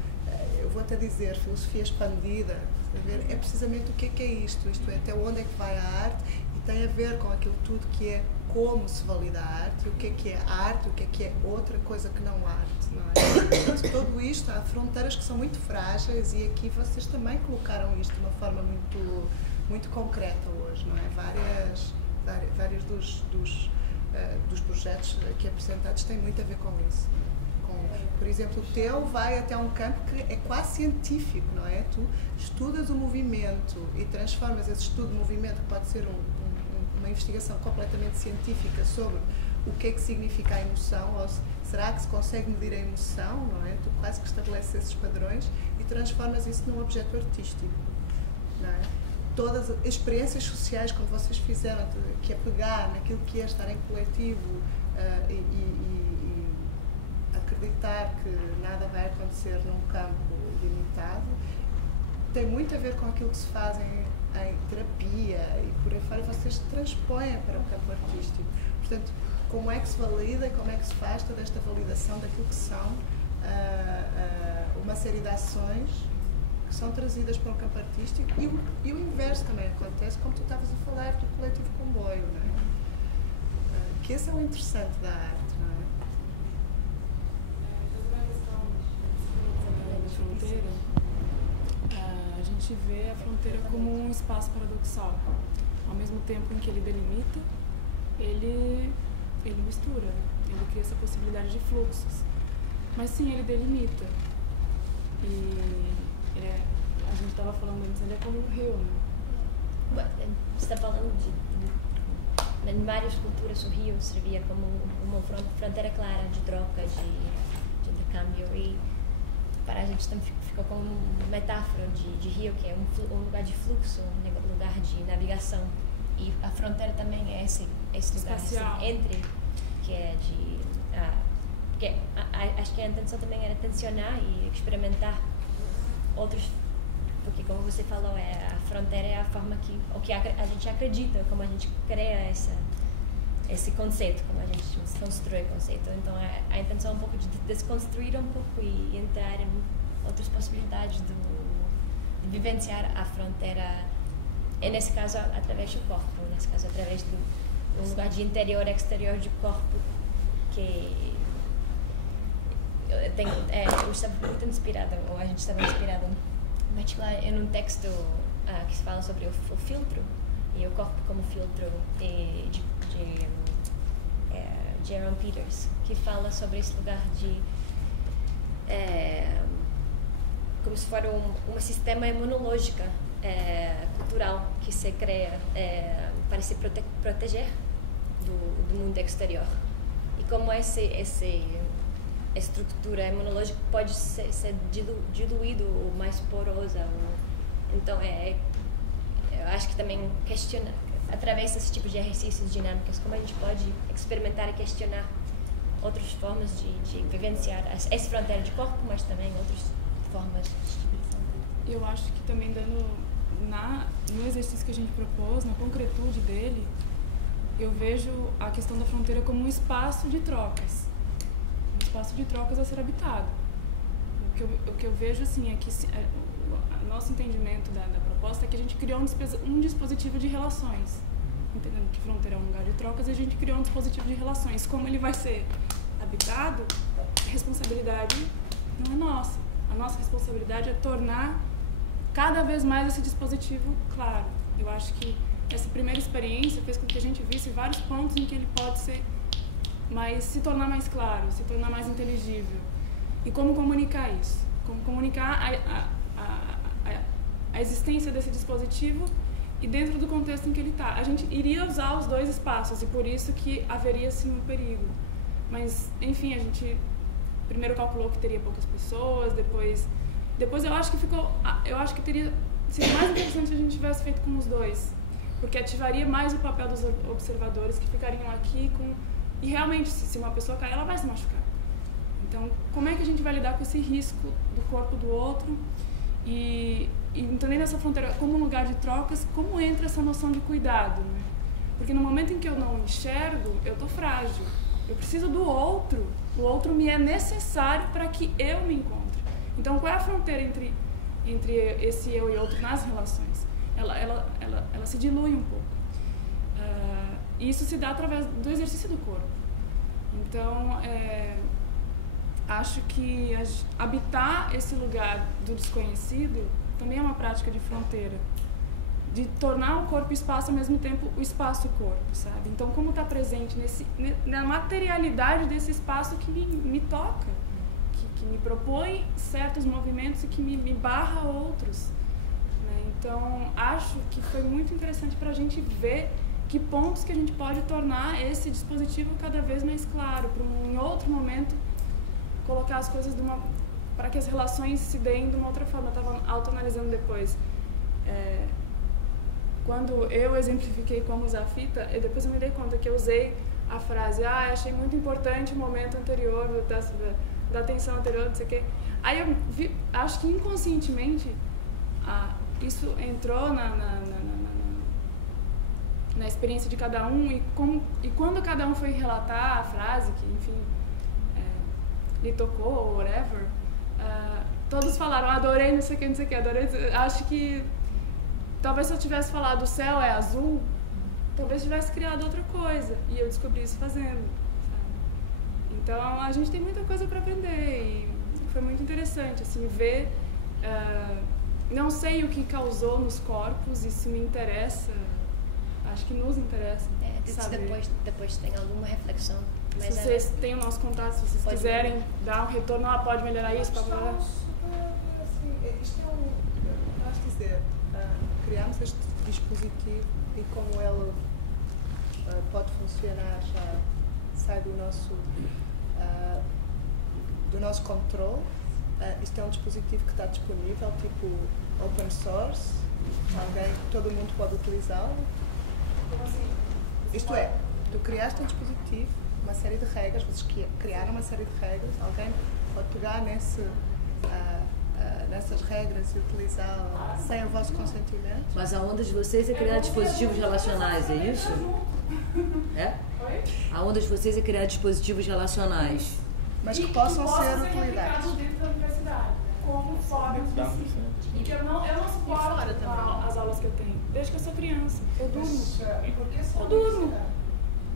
eu vou até dizer filosofia expandida, é precisamente o que é isto, isto é, até onde é que vai a arte, e tem a ver com aquilo tudo que é como se valida a arte, o que é arte, o que é outra coisa que não arte, não é? Portanto, tudo isto, há fronteiras que são muito frágeis e aqui vocês também colocaram isto de uma forma muito muito concreta hoje, não é? Vários dos projetos aqui apresentados têm muito a ver com isso. Por exemplo, o teu vai até um campo que é quase científico, não é? Tu estudas o movimento e transformas esse estudo de movimento, que pode ser uma investigação completamente científica sobre o que é que significa a emoção, ou será que se consegue medir a emoção, não é? Tu quase que estabeleces esses padrões e transformas isso num objeto artístico, não é? Todas as experiências sociais, como vocês fizeram, que é pegar naquilo que é estar em coletivo e acreditar que nada vai acontecer num campo limitado, tem muito a ver com aquilo que se faz em terapia e por aí fora, vocês transpõem para o campo artístico. Portanto, como é que se valida e como é que se faz toda esta validação daquilo que são uma série de ações que são trazidas para o campo artístico e o inverso também acontece, como tu estavas a falar do coletivo Comboio, não é? Que esse é o interessante da arte, não é? Fronteira, a gente vê a fronteira como um espaço paradoxal. Ao mesmo tempo em que ele delimita, ele mistura, ele cria essa possibilidade de fluxos. Mas sim, ele delimita. E a gente estava falando antes, ele é como um rio, né? Você está falando em várias culturas o rio servia como uma fronteira clara de troca, de intercâmbio, e para a gente também ficou como uma metáfora de rio, que é um lugar de fluxo, um lugar de navegação, e a fronteira também é esse lugar assim, entre, que é de porque acho que a intenção também era tensionar e experimentar outros, porque como você falou, a fronteira é a forma que a gente acredita, como a gente cria esse conceito, como a gente constrói o conceito. Então a intenção é um pouco de desconstruir um pouco e entrar em outras possibilidades de vivenciar a fronteira, e nesse caso através do corpo, nesse caso através de um lugar de interior e exterior do corpo, que eu estava muito inspirada, ou a gente estava inspirado, em particular em um texto que se fala sobre o filtro e o corpo como filtro de Jerome Peters, que fala sobre esse lugar de como se fosse um sistema imunológico cultural que se cria para se proteger do mundo exterior, e como essa estrutura imunológica pode ser diluído ou mais porosa. Então eu acho que também questiona, através desse tipo de exercícios dinâmicos, como a gente pode experimentar e questionar outras formas de vivenciar essa fronteira de corpo, mas também outras formas de Eu acho que também no exercício que a gente propôs, na concretude dele, eu vejo a questão da fronteira como um espaço de trocas. Um espaço de trocas a ser habitado. O que eu vejo assim é que o nosso entendimento da proposta é que a gente criou um dispositivo de relações. Entendendo que fronteira é um lugar de trocas, a gente criou um dispositivo de relações. Como ele vai ser habitado, a responsabilidade não é nossa. A nossa responsabilidade é tornar cada vez mais esse dispositivo claro. Eu acho que essa primeira experiência fez com que a gente visse vários pontos em que ele pode se tornar mais claro, se tornar mais inteligível. E como comunicar isso? Como comunicar a existência desse dispositivo e dentro do contexto em que ele está. A gente iria usar os dois espaços e por isso que haveria sim um perigo. Mas, enfim, a gente primeiro calculou que teria poucas pessoas, depois eu acho que teria sido mais interessante se a gente tivesse feito com os dois, porque ativaria mais o papel dos observadores que ficariam aqui e realmente, se uma pessoa cair, ela vai se machucar. Então, como é que a gente vai lidar com esse risco do corpo do outro? E entendendo essa fronteira como um lugar de trocas, como entra essa noção de cuidado, né? Porque no momento em que eu não enxergo, eu estou frágil. Eu preciso do outro. O outro me é necessário para que eu me encontre. Então, qual é a fronteira entre esse eu e outro nas relações? Ela se dilui um pouco. E isso se dá através do exercício do corpo. Então, acho que habitar esse lugar do desconhecido também é uma prática de fronteira. de tornar o corpo espaço ao mesmo tempo o espaço corpo, sabe? Então, como está presente na materialidade desse espaço que me toca, que me propõe certos movimentos e que me barra outros, né? Então, acho que foi muito interessante para a gente ver que pontos que a gente pode tornar esse dispositivo cada vez mais claro, para em outro momento colocar as coisas para que as relações se deem de uma outra forma. Eu estava autoanalisando depois. Quando eu exemplifiquei como usar a fita, depois eu me dei conta que eu usei a frase, achei muito importante o momento anterior, da tensão anterior, não sei o quê. Aí eu acho que inconscientemente isso entrou na experiência de cada um e quando cada um foi relatar a frase, que enfim, lhe tocou, ou whatever, todos falaram, adorei, não sei o que, adorei, acho que talvez se eu tivesse falado o céu é azul, talvez tivesse criado outra coisa. E eu descobri isso fazendo, sabe? Então, a gente tem muita coisa para aprender. E foi muito interessante, assim, ver... não sei o que causou nos corpos, isso me interessa. Acho que nos interessa. Depois tem alguma reflexão. Se vocês têm o nosso contato, se vocês quiserem dar um retorno, pode melhorar isso, pode melhorar. Isto é acho dizer... criámos este dispositivo e como ele pode funcionar, já sai do nosso controle. Isto é um dispositivo que está disponível, tipo open source, todo mundo pode utilizá-lo. Isto é, tu criaste um dispositivo, uma série de regras, vocês criaram uma série de regras, alguém pode pegar nessas regras e utilizá-las sem o vosso consentimento. Mas a onda de vocês é criar dispositivos relacionais, é isso? É? A onda de vocês é criar dispositivos relacionais. Mas que possam ser utilizados. Dentro da universidade, como fora do princípio. E que eu não suporto as aulas que eu tenho, desde que eu sou criança. Eu durmo. Eu durmo.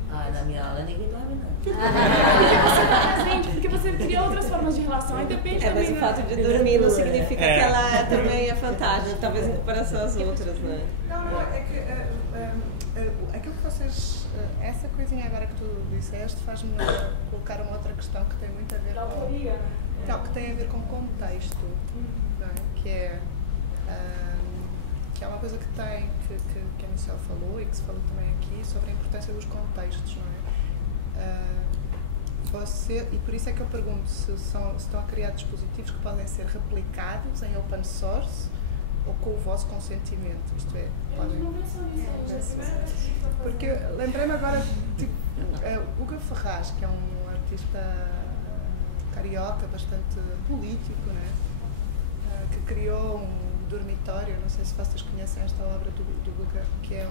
Na minha aula ninguém dorme, não. Porque você está presente, porque você cria outras formas de relação, aí depende também. Mas o fato de dormir não significa que ela também é fantástica, talvez em comparação às outras, né? Não, é que aquilo que vocês... Essa coisinha agora que tu disseste faz-me colocar uma outra questão que tem muito a ver com... Não, que tem a ver com contexto, não é? Que é uma coisa que a Michelle falou e que se falou também aqui sobre a importância dos contextos, não é? E por isso é que eu pergunto se estão a criar dispositivos que podem ser replicados em open source ou com o vosso consentimento, isto é, podem... Porque lembrei-me agora, tipo, Hugo Ferraz, que é um artista carioca, bastante político, né? Que criou um dormitório, não sei se vocês conhecem esta obra do Guga, que é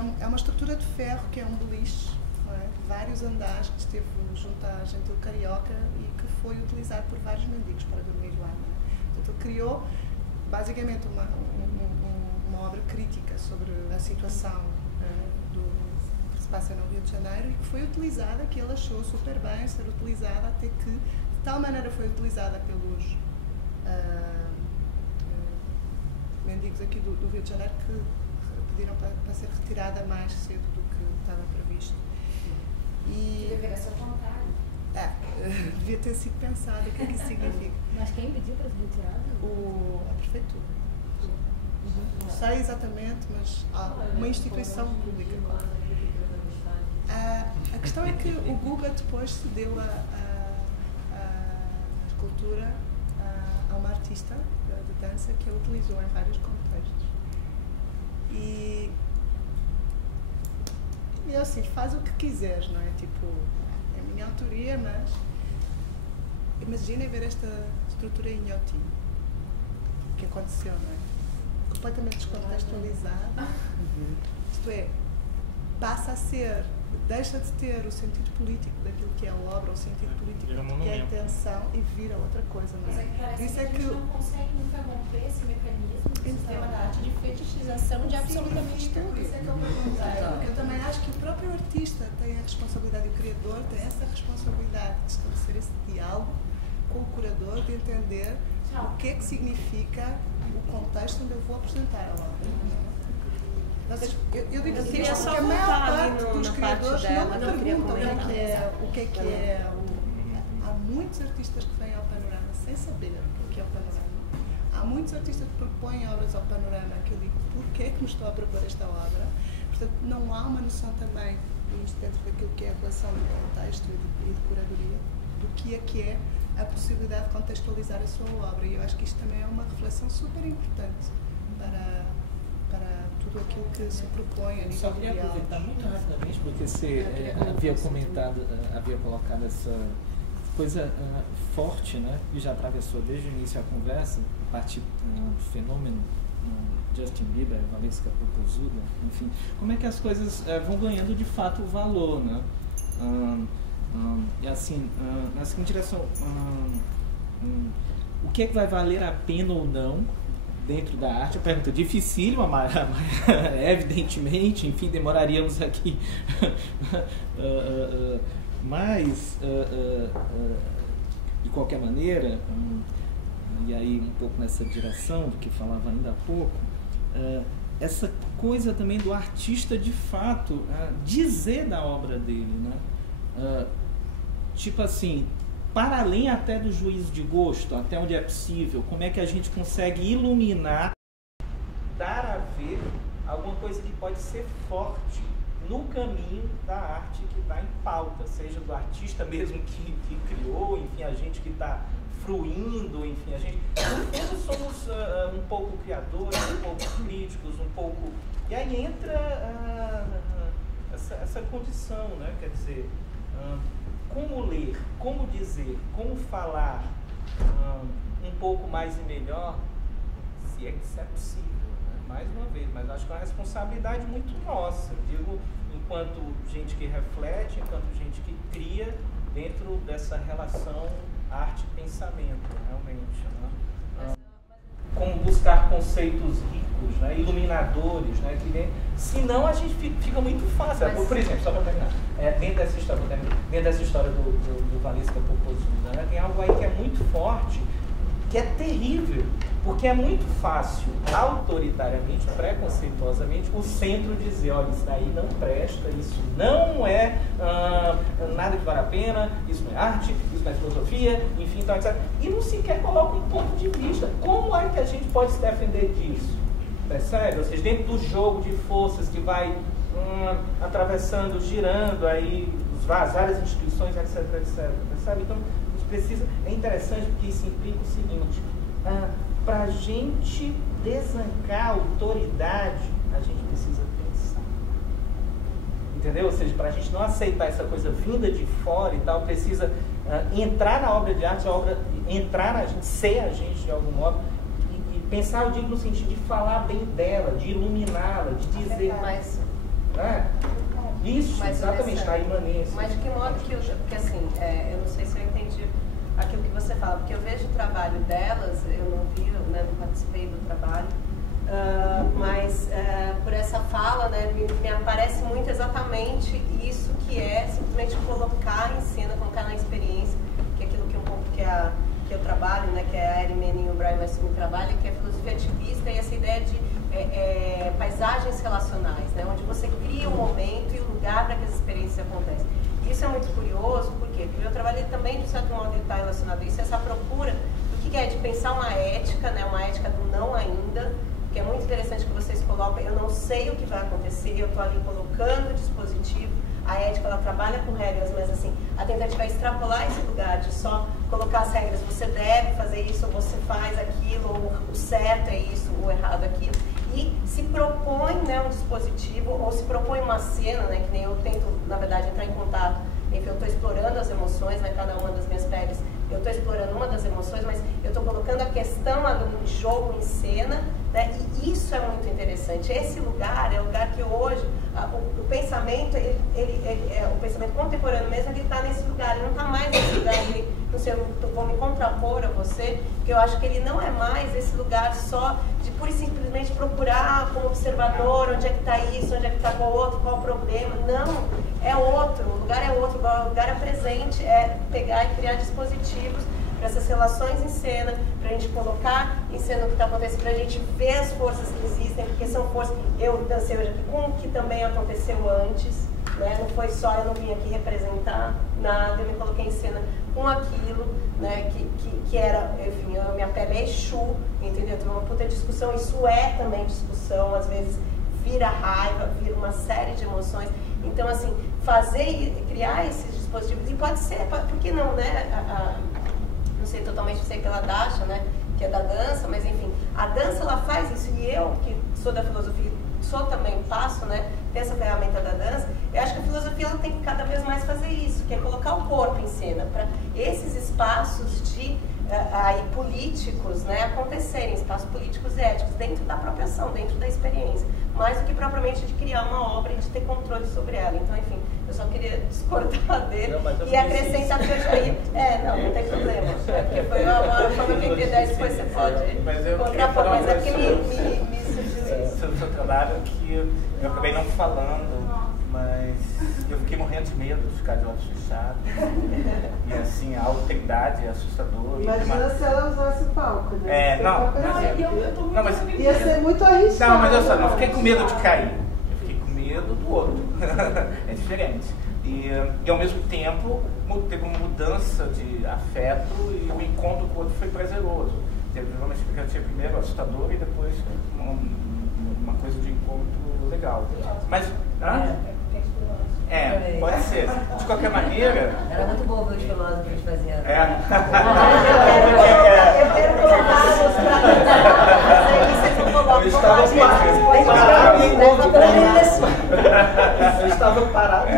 uma estrutura de ferro, que é um beliche, não é? Vários andares, que esteve junto à gentil carioca e que foi utilizado por vários mendigos para dormir lá. Não é? Portanto, ele criou basicamente uma obra crítica sobre a situação que se passa no Rio de Janeiro e que foi utilizada, que ele achou super bem ser utilizada, até que de tal maneira foi utilizada pelos mendigos aqui do Rio de Janeiro que pediram para ser retirada mais cedo do que estava previsto. E deveria ser o contrário. Devia ter sido pensado o que é que isso significa. Mas quem pediu para ser retirada? A prefeitura. Não sei exatamente, mas há uma instituição pública. A questão é que o Guga depois cedeu a escultura a uma artista de dança que a utilizou em vários contextos. E assim, faz o que quiseres, não é? Tipo, é a minha autoria, mas imaginem ver esta estrutura em Inhotim que aconteceu, não é? Completamente descontextualizada. Isto é, passa a ser, deixa de ter o sentido político daquilo que é a obra, o sentido político que é a intenção e vira outra coisa, não é? Mas isso é que a gente não consegue nunca romper esse mecanismo do sistema da arte de fetichização de absolutamente tudo. Isso é que eu perguntei, porque eu também acho que o próprio artista tem a responsabilidade, e o criador tem essa responsabilidade de estabelecer esse diálogo com o curador, de entender o que é que significa o contexto onde eu vou apresentar a obra. Eu digo assim, porque a maior parte dos criadores não perguntam o que é. Há muitos artistas que vêm ao Panorama sem saber o que é o Panorama. Há muitos artistas que propõem obras ao Panorama que eu digo, porquê é que me estou a propor esta obra? Portanto, não há uma noção também, isto dentro daquilo que é a relação de contexto e de curadoria, do que é a possibilidade de contextualizar a sua obra. E eu acho que isto também é uma reflexão super importante para tudo aquilo que se propõe a nível Só queria aproveitar muito rapidamente, porque você havia colocado essa coisa forte, né, que já atravessou desde o início a conversa, a partir do fenômeno Justin Bieber, Valesca Popozuda, enfim, como é que as coisas vão ganhando de fato valor, né? E assim, na seguinte direção, o que é que vai valer a pena ou não dentro da arte? A pergunta é dificílima, mas evidentemente, enfim, demoraríamos aqui, mas de qualquer maneira, e aí um pouco nessa direção do que falava ainda há pouco, essa coisa também do artista de fato dizer da obra dele, né? Tipo assim, para além até do juízo de gosto, até onde é possível, como é que a gente consegue iluminar, dar a ver alguma coisa que pode ser forte no caminho da arte que está em pauta, seja do artista mesmo que criou, enfim, a gente que está fruindo, enfim, a gente todos somos um pouco criadores, um pouco críticos, um pouco... E aí entra essa condição, né? Quer dizer, como ler, como dizer, como falar um pouco mais e melhor, se é que isso é possível, né? Mais uma vez, mas acho que é uma responsabilidade muito nossa, digo, enquanto gente que reflete, enquanto gente que cria dentro dessa relação arte-pensamento, realmente, né? Como buscar conceitos ricos, né? Iluminadores, né? Senão a gente fica muito fácil. Por exemplo, só para terminar, dentro dessa história do Valesca Popozuda, né? Tem algo aí que é muito forte, que é terrível, porque é muito fácil, autoritariamente, preconceituosamente, o centro dizer, olha, isso daí não presta, isso não é nada que vale a pena, isso não é arte, isso não é filosofia, enfim, então, etc. E não sequer coloca um ponto de vista. Como é que a gente pode se defender disso? Percebe? Ou seja, dentro do jogo de forças que vai atravessando, girando aí as várias instituições, etc, etc. Percebe? Então, a gente precisa... É interessante porque isso implica o seguinte... para a gente desancar a autoridade, a gente precisa pensar. Entendeu? Ou seja, para a gente não aceitar essa coisa vinda de fora e tal, precisa entrar na obra de arte, a obra entrar na gente, ser a gente de algum modo, e pensar, eu digo, no sentido de falar bem dela, de iluminá-la, de dizer mais. Isso, mas exatamente, na imanência. Mas de que modo que eu... Porque assim, eu não sei se eu entendi aquilo que você fala, porque eu vejo o trabalho delas, eu não vi, né, não participei do trabalho, mas por essa fala, né, me aparece muito exatamente isso que é simplesmente colocar em cena, colocar na experiência, que é aquilo que um pouco que eu trabalho, né, que é a Erin Manning e o Brian Massimi trabalham, que é a filosofia ativista e essa ideia de paisagens relacionais, né, onde você cria um momento e um lugar para que as experiências acontecem. Isso é muito curioso, por quê? Porque o meu trabalho também, de certo modo, está relacionado a isso, essa procura do que é de pensar uma ética, né, uma ética do não ainda, que é muito interessante que vocês colocam, eu não sei o que vai acontecer, eu estou ali colocando o dispositivo, a ética ela trabalha com regras, mas assim, a tentativa é extrapolar esse lugar de só colocar as regras, você deve fazer isso, ou você faz aquilo, ou o certo é isso, ou o errado é aquilo, e se propõe, né, um dispositivo, ou se propõe uma cena, né, que nem eu tento, na verdade, entrar em contato, enfim, eu estou explorando as emoções, né, cada uma das minhas peles, eu estou explorando uma das emoções, mas eu estou colocando a questão no jogo, em cena, né, e isso é muito interessante. Esse lugar é o lugar que hoje, o pensamento, o pensamento contemporâneo mesmo, ele está nesse lugar, ele não está mais nesse lugar de, não sei, eu vou me contrapor a você, porque eu acho que ele não é mais esse lugar só de pura e simplesmente procurar como observador, onde é que está isso, onde é que está o outro, qual o problema. Não, é outro, o lugar é outro, o lugar é presente, é pegar e criar dispositivos para essas relações em cena, para a gente colocar em cena o que está acontecendo, para a gente ver as forças que existem, porque são forças. Eu dancei hoje aqui com o que também aconteceu antes, né? Não foi só, eu não vim aqui representar nada, eu me coloquei em cena com aquilo, né? Que era, enfim, a minha pele é Exu, entendeu? Tem uma puta discussão, isso é também discussão, às vezes vira raiva, vira uma série de emoções. Então, assim, criar esses dispositivos, e pode ser, por que não, né? Não sei, totalmente sei pela Dasha, né? Que é da dança, mas enfim, a dança ela faz isso, e eu, que sou da filosofia, também passo, né? Tem essa ferramenta da dança, eu acho que a filosofia ela tem que cada vez mais fazer isso, que é colocar o corpo em cena, para esses espaços de políticos, né, acontecerem, espaços políticos e éticos, dentro da própria ação, dentro da experiência, mais do que propriamente de criar uma obra e de ter controle sobre ela. Então, enfim, eu só queria discordar dele e acrescentar que eu já ia... não tem problema, porque foi uma forma que eu entendi, depois você pode contrapor, mas é porque me surgiu isso. Sobre o seu trabalho, que eu acabei não falando, mas eu fiquei morrendo de medo de ficar de olhos fechados. E assim, a alteridade é assustadora. Imagina se ela usasse o palco, né? Ia ser muito arriscado. Não, mas eu só não fiquei com medo de cair. Eu fiquei com medo do outro. É diferente. E ao mesmo tempo, teve uma mudança de afeto e o encontro com o outro foi prazeroso. Teve uma expectativa primeiro assustadora e depois uma coisa de encontro legal. Mas... pode ser. De qualquer maneira... Era muito bom ver os filósofos fazendo. Eu quero colocar-los para cantar. Eu estava parado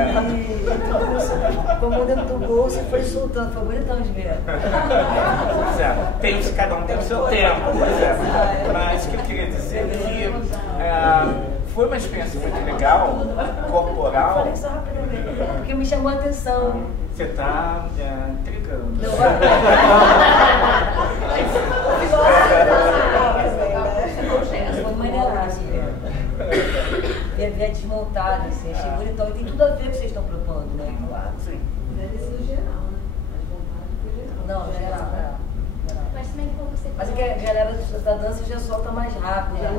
Como dentro do bolso e foi soltando. Foi bonitão de ver. Cada um tem o seu tempo. Mas o que eu queria dizer é que foi uma experiência muito legal, corporal. Falei só rapidamente, porque me chamou a atenção. Você está intrigando. Foi maneiraço. Ver desmontado, assim, achei bonitão. E tem tudo a ver com o que vocês estão propondo, né? Claro. Sim. Isso no geral, né? Não, geral. Mas também como você... Mas é que a galera da dança já solta mais rápido. É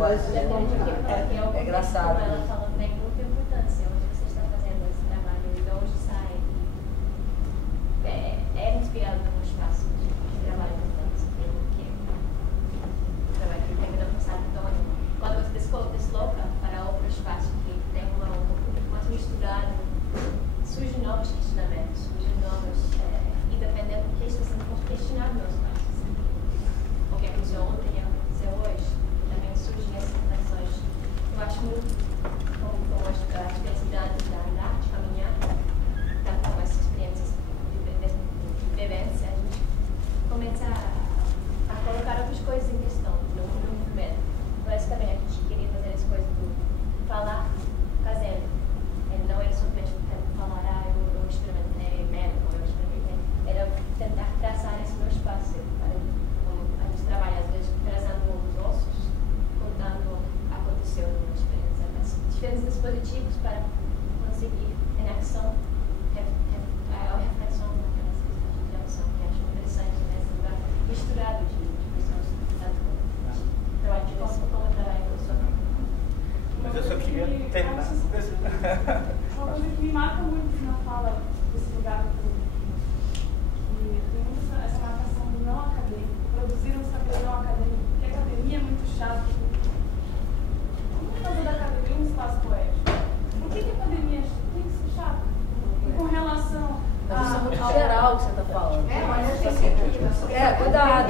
engraçado. Ela fala bem muita importância onde você está fazendo esse trabalho e de onde sai. É inspirado no espaço de trabalho de dança, que o trabalho que tem no passado. Então, quando você desloca para outro espaço que tem um público mais misturado, surgem novos questionamentos, surgem novos... e dependendo do que está sendo questionado no espaço. O que aconteceu ontem e aconteceu hoje, também surgem essas reflexões. Eu acho muito, como a diversidade da arte caminhar, tanto com essas experiências de vivência, a gente começa a colocar outras coisas em questão no movimento. Mas também a gente queria fazer as coisas do falar fazendo. Não era simplesmente falar, eu experimentei mesmo, eu experimentei. Era tentar traçar esse meu espaço. A gente trabalha, às vezes, trazendo os ossos, contando o que aconteceu numa experiência. Mas diferentes dispositivos para conseguir, em ação, a reflexão naquelas questões de ação, que acho interessante nesse lugar misturado de pessoas tanto trabalho de forma como trabalho com sua. Mas eu só queria terminar. Uma coisa que me marca muito na fala desse lugar do que tem muito essa marcação do não acadêmico, produzir um saber não acadêmico, porque a academia é muito chata. Como fazer da academia um espaço poético? Por que a academia tem que ser chata? E com relação a... Mas isso é muito geral que você está falando. Cuidado.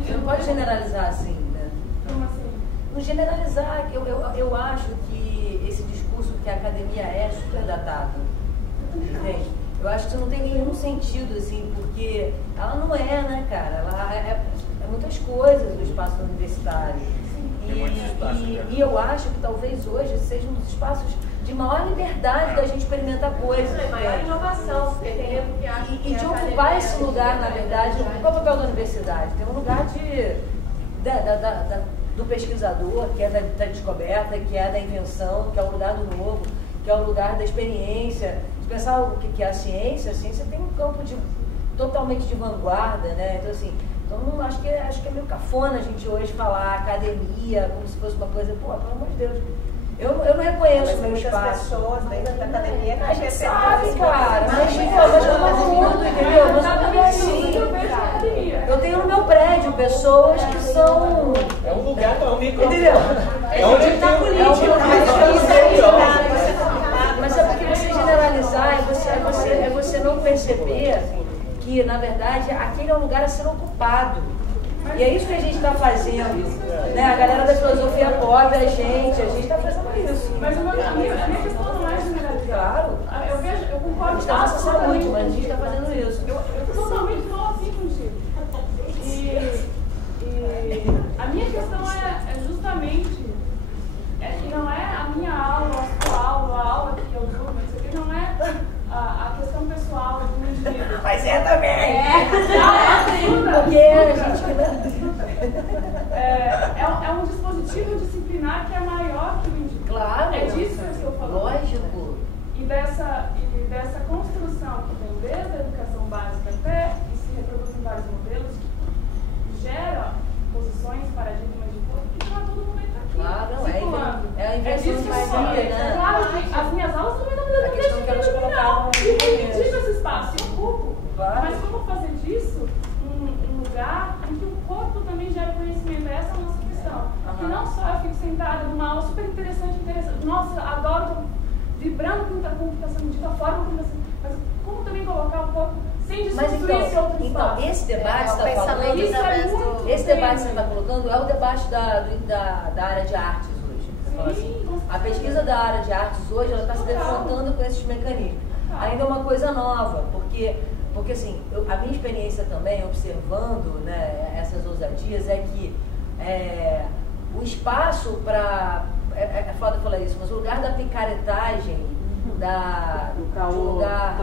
Você não pode generalizar assim, né? Como assim? Não generalizar, eu acho que esse discurso que a academia é super datado. Entende? Eu acho que isso não tem nenhum sentido, assim, porque ela não é, né, cara? Ela é muitas coisas no espaço universitário. E eu acho que talvez hoje seja um dos espaços de maior liberdade da gente experimentar coisas. Maior inovação, porque tem que acha e de ocupar esse lugar, na verdade, qual é o papel da universidade? Tem um lugar do pesquisador, que é da descoberta, que é da invenção, que é o lugar do novo, que é o lugar da experiência, de pensar o que é a ciência tem um campo totalmente de vanguarda, né? Então, assim, então acho que é meio cafona a gente hoje falar academia como se fosse uma coisa, pô, pelo amor de Deus. Eu não reconheço o meu espaço. Pessoas dentro da academia que a gente sabe, cara. Mas todo mundo, entendeu? Mas não é assim. Eu tenho no meu prédio pessoas que são... É um lugar, é um micro... Entendeu? É onde tem político. Mas é porque você generalizar, é você não perceber que, na verdade, aquele é um lugar a ser ocupado. E é isso que a gente está fazendo, né? A galera da filosofia pop, a gente está fazendo isso. Mas a minha questão não é generalizar. Eu concordo. A gente está nessa saúde, mas a gente está fazendo isso. Eu totalmente estou assim contigo. E a minha questão é justamente, e não é a minha aula, a sua aula, a aula que eu dou, mas isso aqui não é a questão pessoal do indivíduo. Mas é também! Porque a gente... É um dispositivo disciplinar que é maior que o indivíduo. Claro! É disso que eu estou falando. Lógico! E dessa construção que vem desde a educação básica até, e se reproduz em vários modelos, que gera posições, paradigmas de corpo, que está todo momento aqui. Claro, é a inversão de magia, né? Claro que as minhas aulas também não me deixam de terminar. E reivindico esse espaço, eu ocupo. Claro. Mas como fazer disso um lugar em que o corpo também gera conhecimento? Essa é a nossa questão. Que não só eu fico sentada numa aula super interessante, nossa, adoro, vibrando com o que está sendo dito, a forma como está sendo, mas como também colocar o corpo sem desconstruir esse outro espaço. Então, esse debate que você está falando, esse debate que você está colocando é o debate da área de artes hoje. Você fala assim, a pesquisa da área de artes hoje está se defrontando com esses mecanismos. Ainda é uma coisa nova, porque assim, a minha experiência também, observando, né, essas ousadias, é que o espaço para... É foda falar isso, mas o lugar da picaretagem,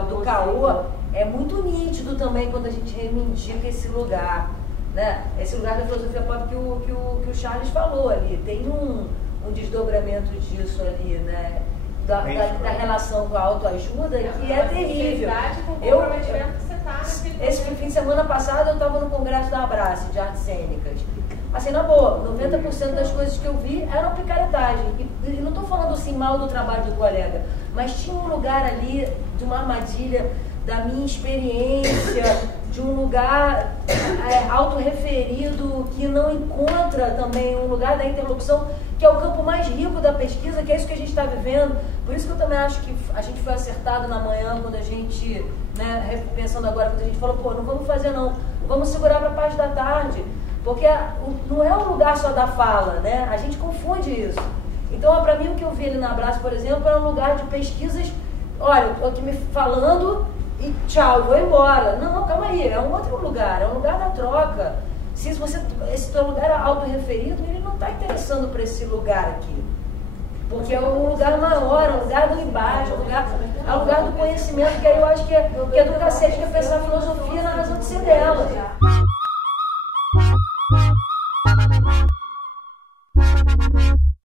do caô, é muito nítido também quando a gente reivindica esse lugar, né? Esse lugar da filosofia pop que o Charles falou ali, tem um desdobramento disso ali, né? Da relação com a autoajuda, que é terrível. Esse fim de semana passado eu estava no congresso da Abrace, de artes cênicas. Assim, na boa, 90% das coisas que eu vi eram picaretagem. E não estou falando assim mal do trabalho do colega, mas tinha um lugar ali de uma armadilha da minha experiência, de um lugar autorreferido que não encontra também um lugar da interlocução, que é o campo mais rico da pesquisa, que é isso que a gente está vivendo. Por isso que eu também acho que a gente foi acertado na manhã, quando a gente, né, pensando agora, quando a gente falou, pô, não vamos fazer não, vamos segurar para a parte da tarde. Porque não é um lugar só da fala, né? A gente confunde isso. Então, para mim, o que eu vi ali na Abraço, por exemplo, é um lugar de pesquisas. Olha, eu estou aqui me falando e tchau, vou embora. Não, calma aí, é um outro lugar, é um lugar da troca. Se esse teu lugar é autorreferido, ele não está interessando para esse lugar aqui. Porque é um lugar maior, é um lugar do embate, é um lugar do conhecimento, que aí eu acho que é do cacete, que é pensar a filosofia na razão de ser dela.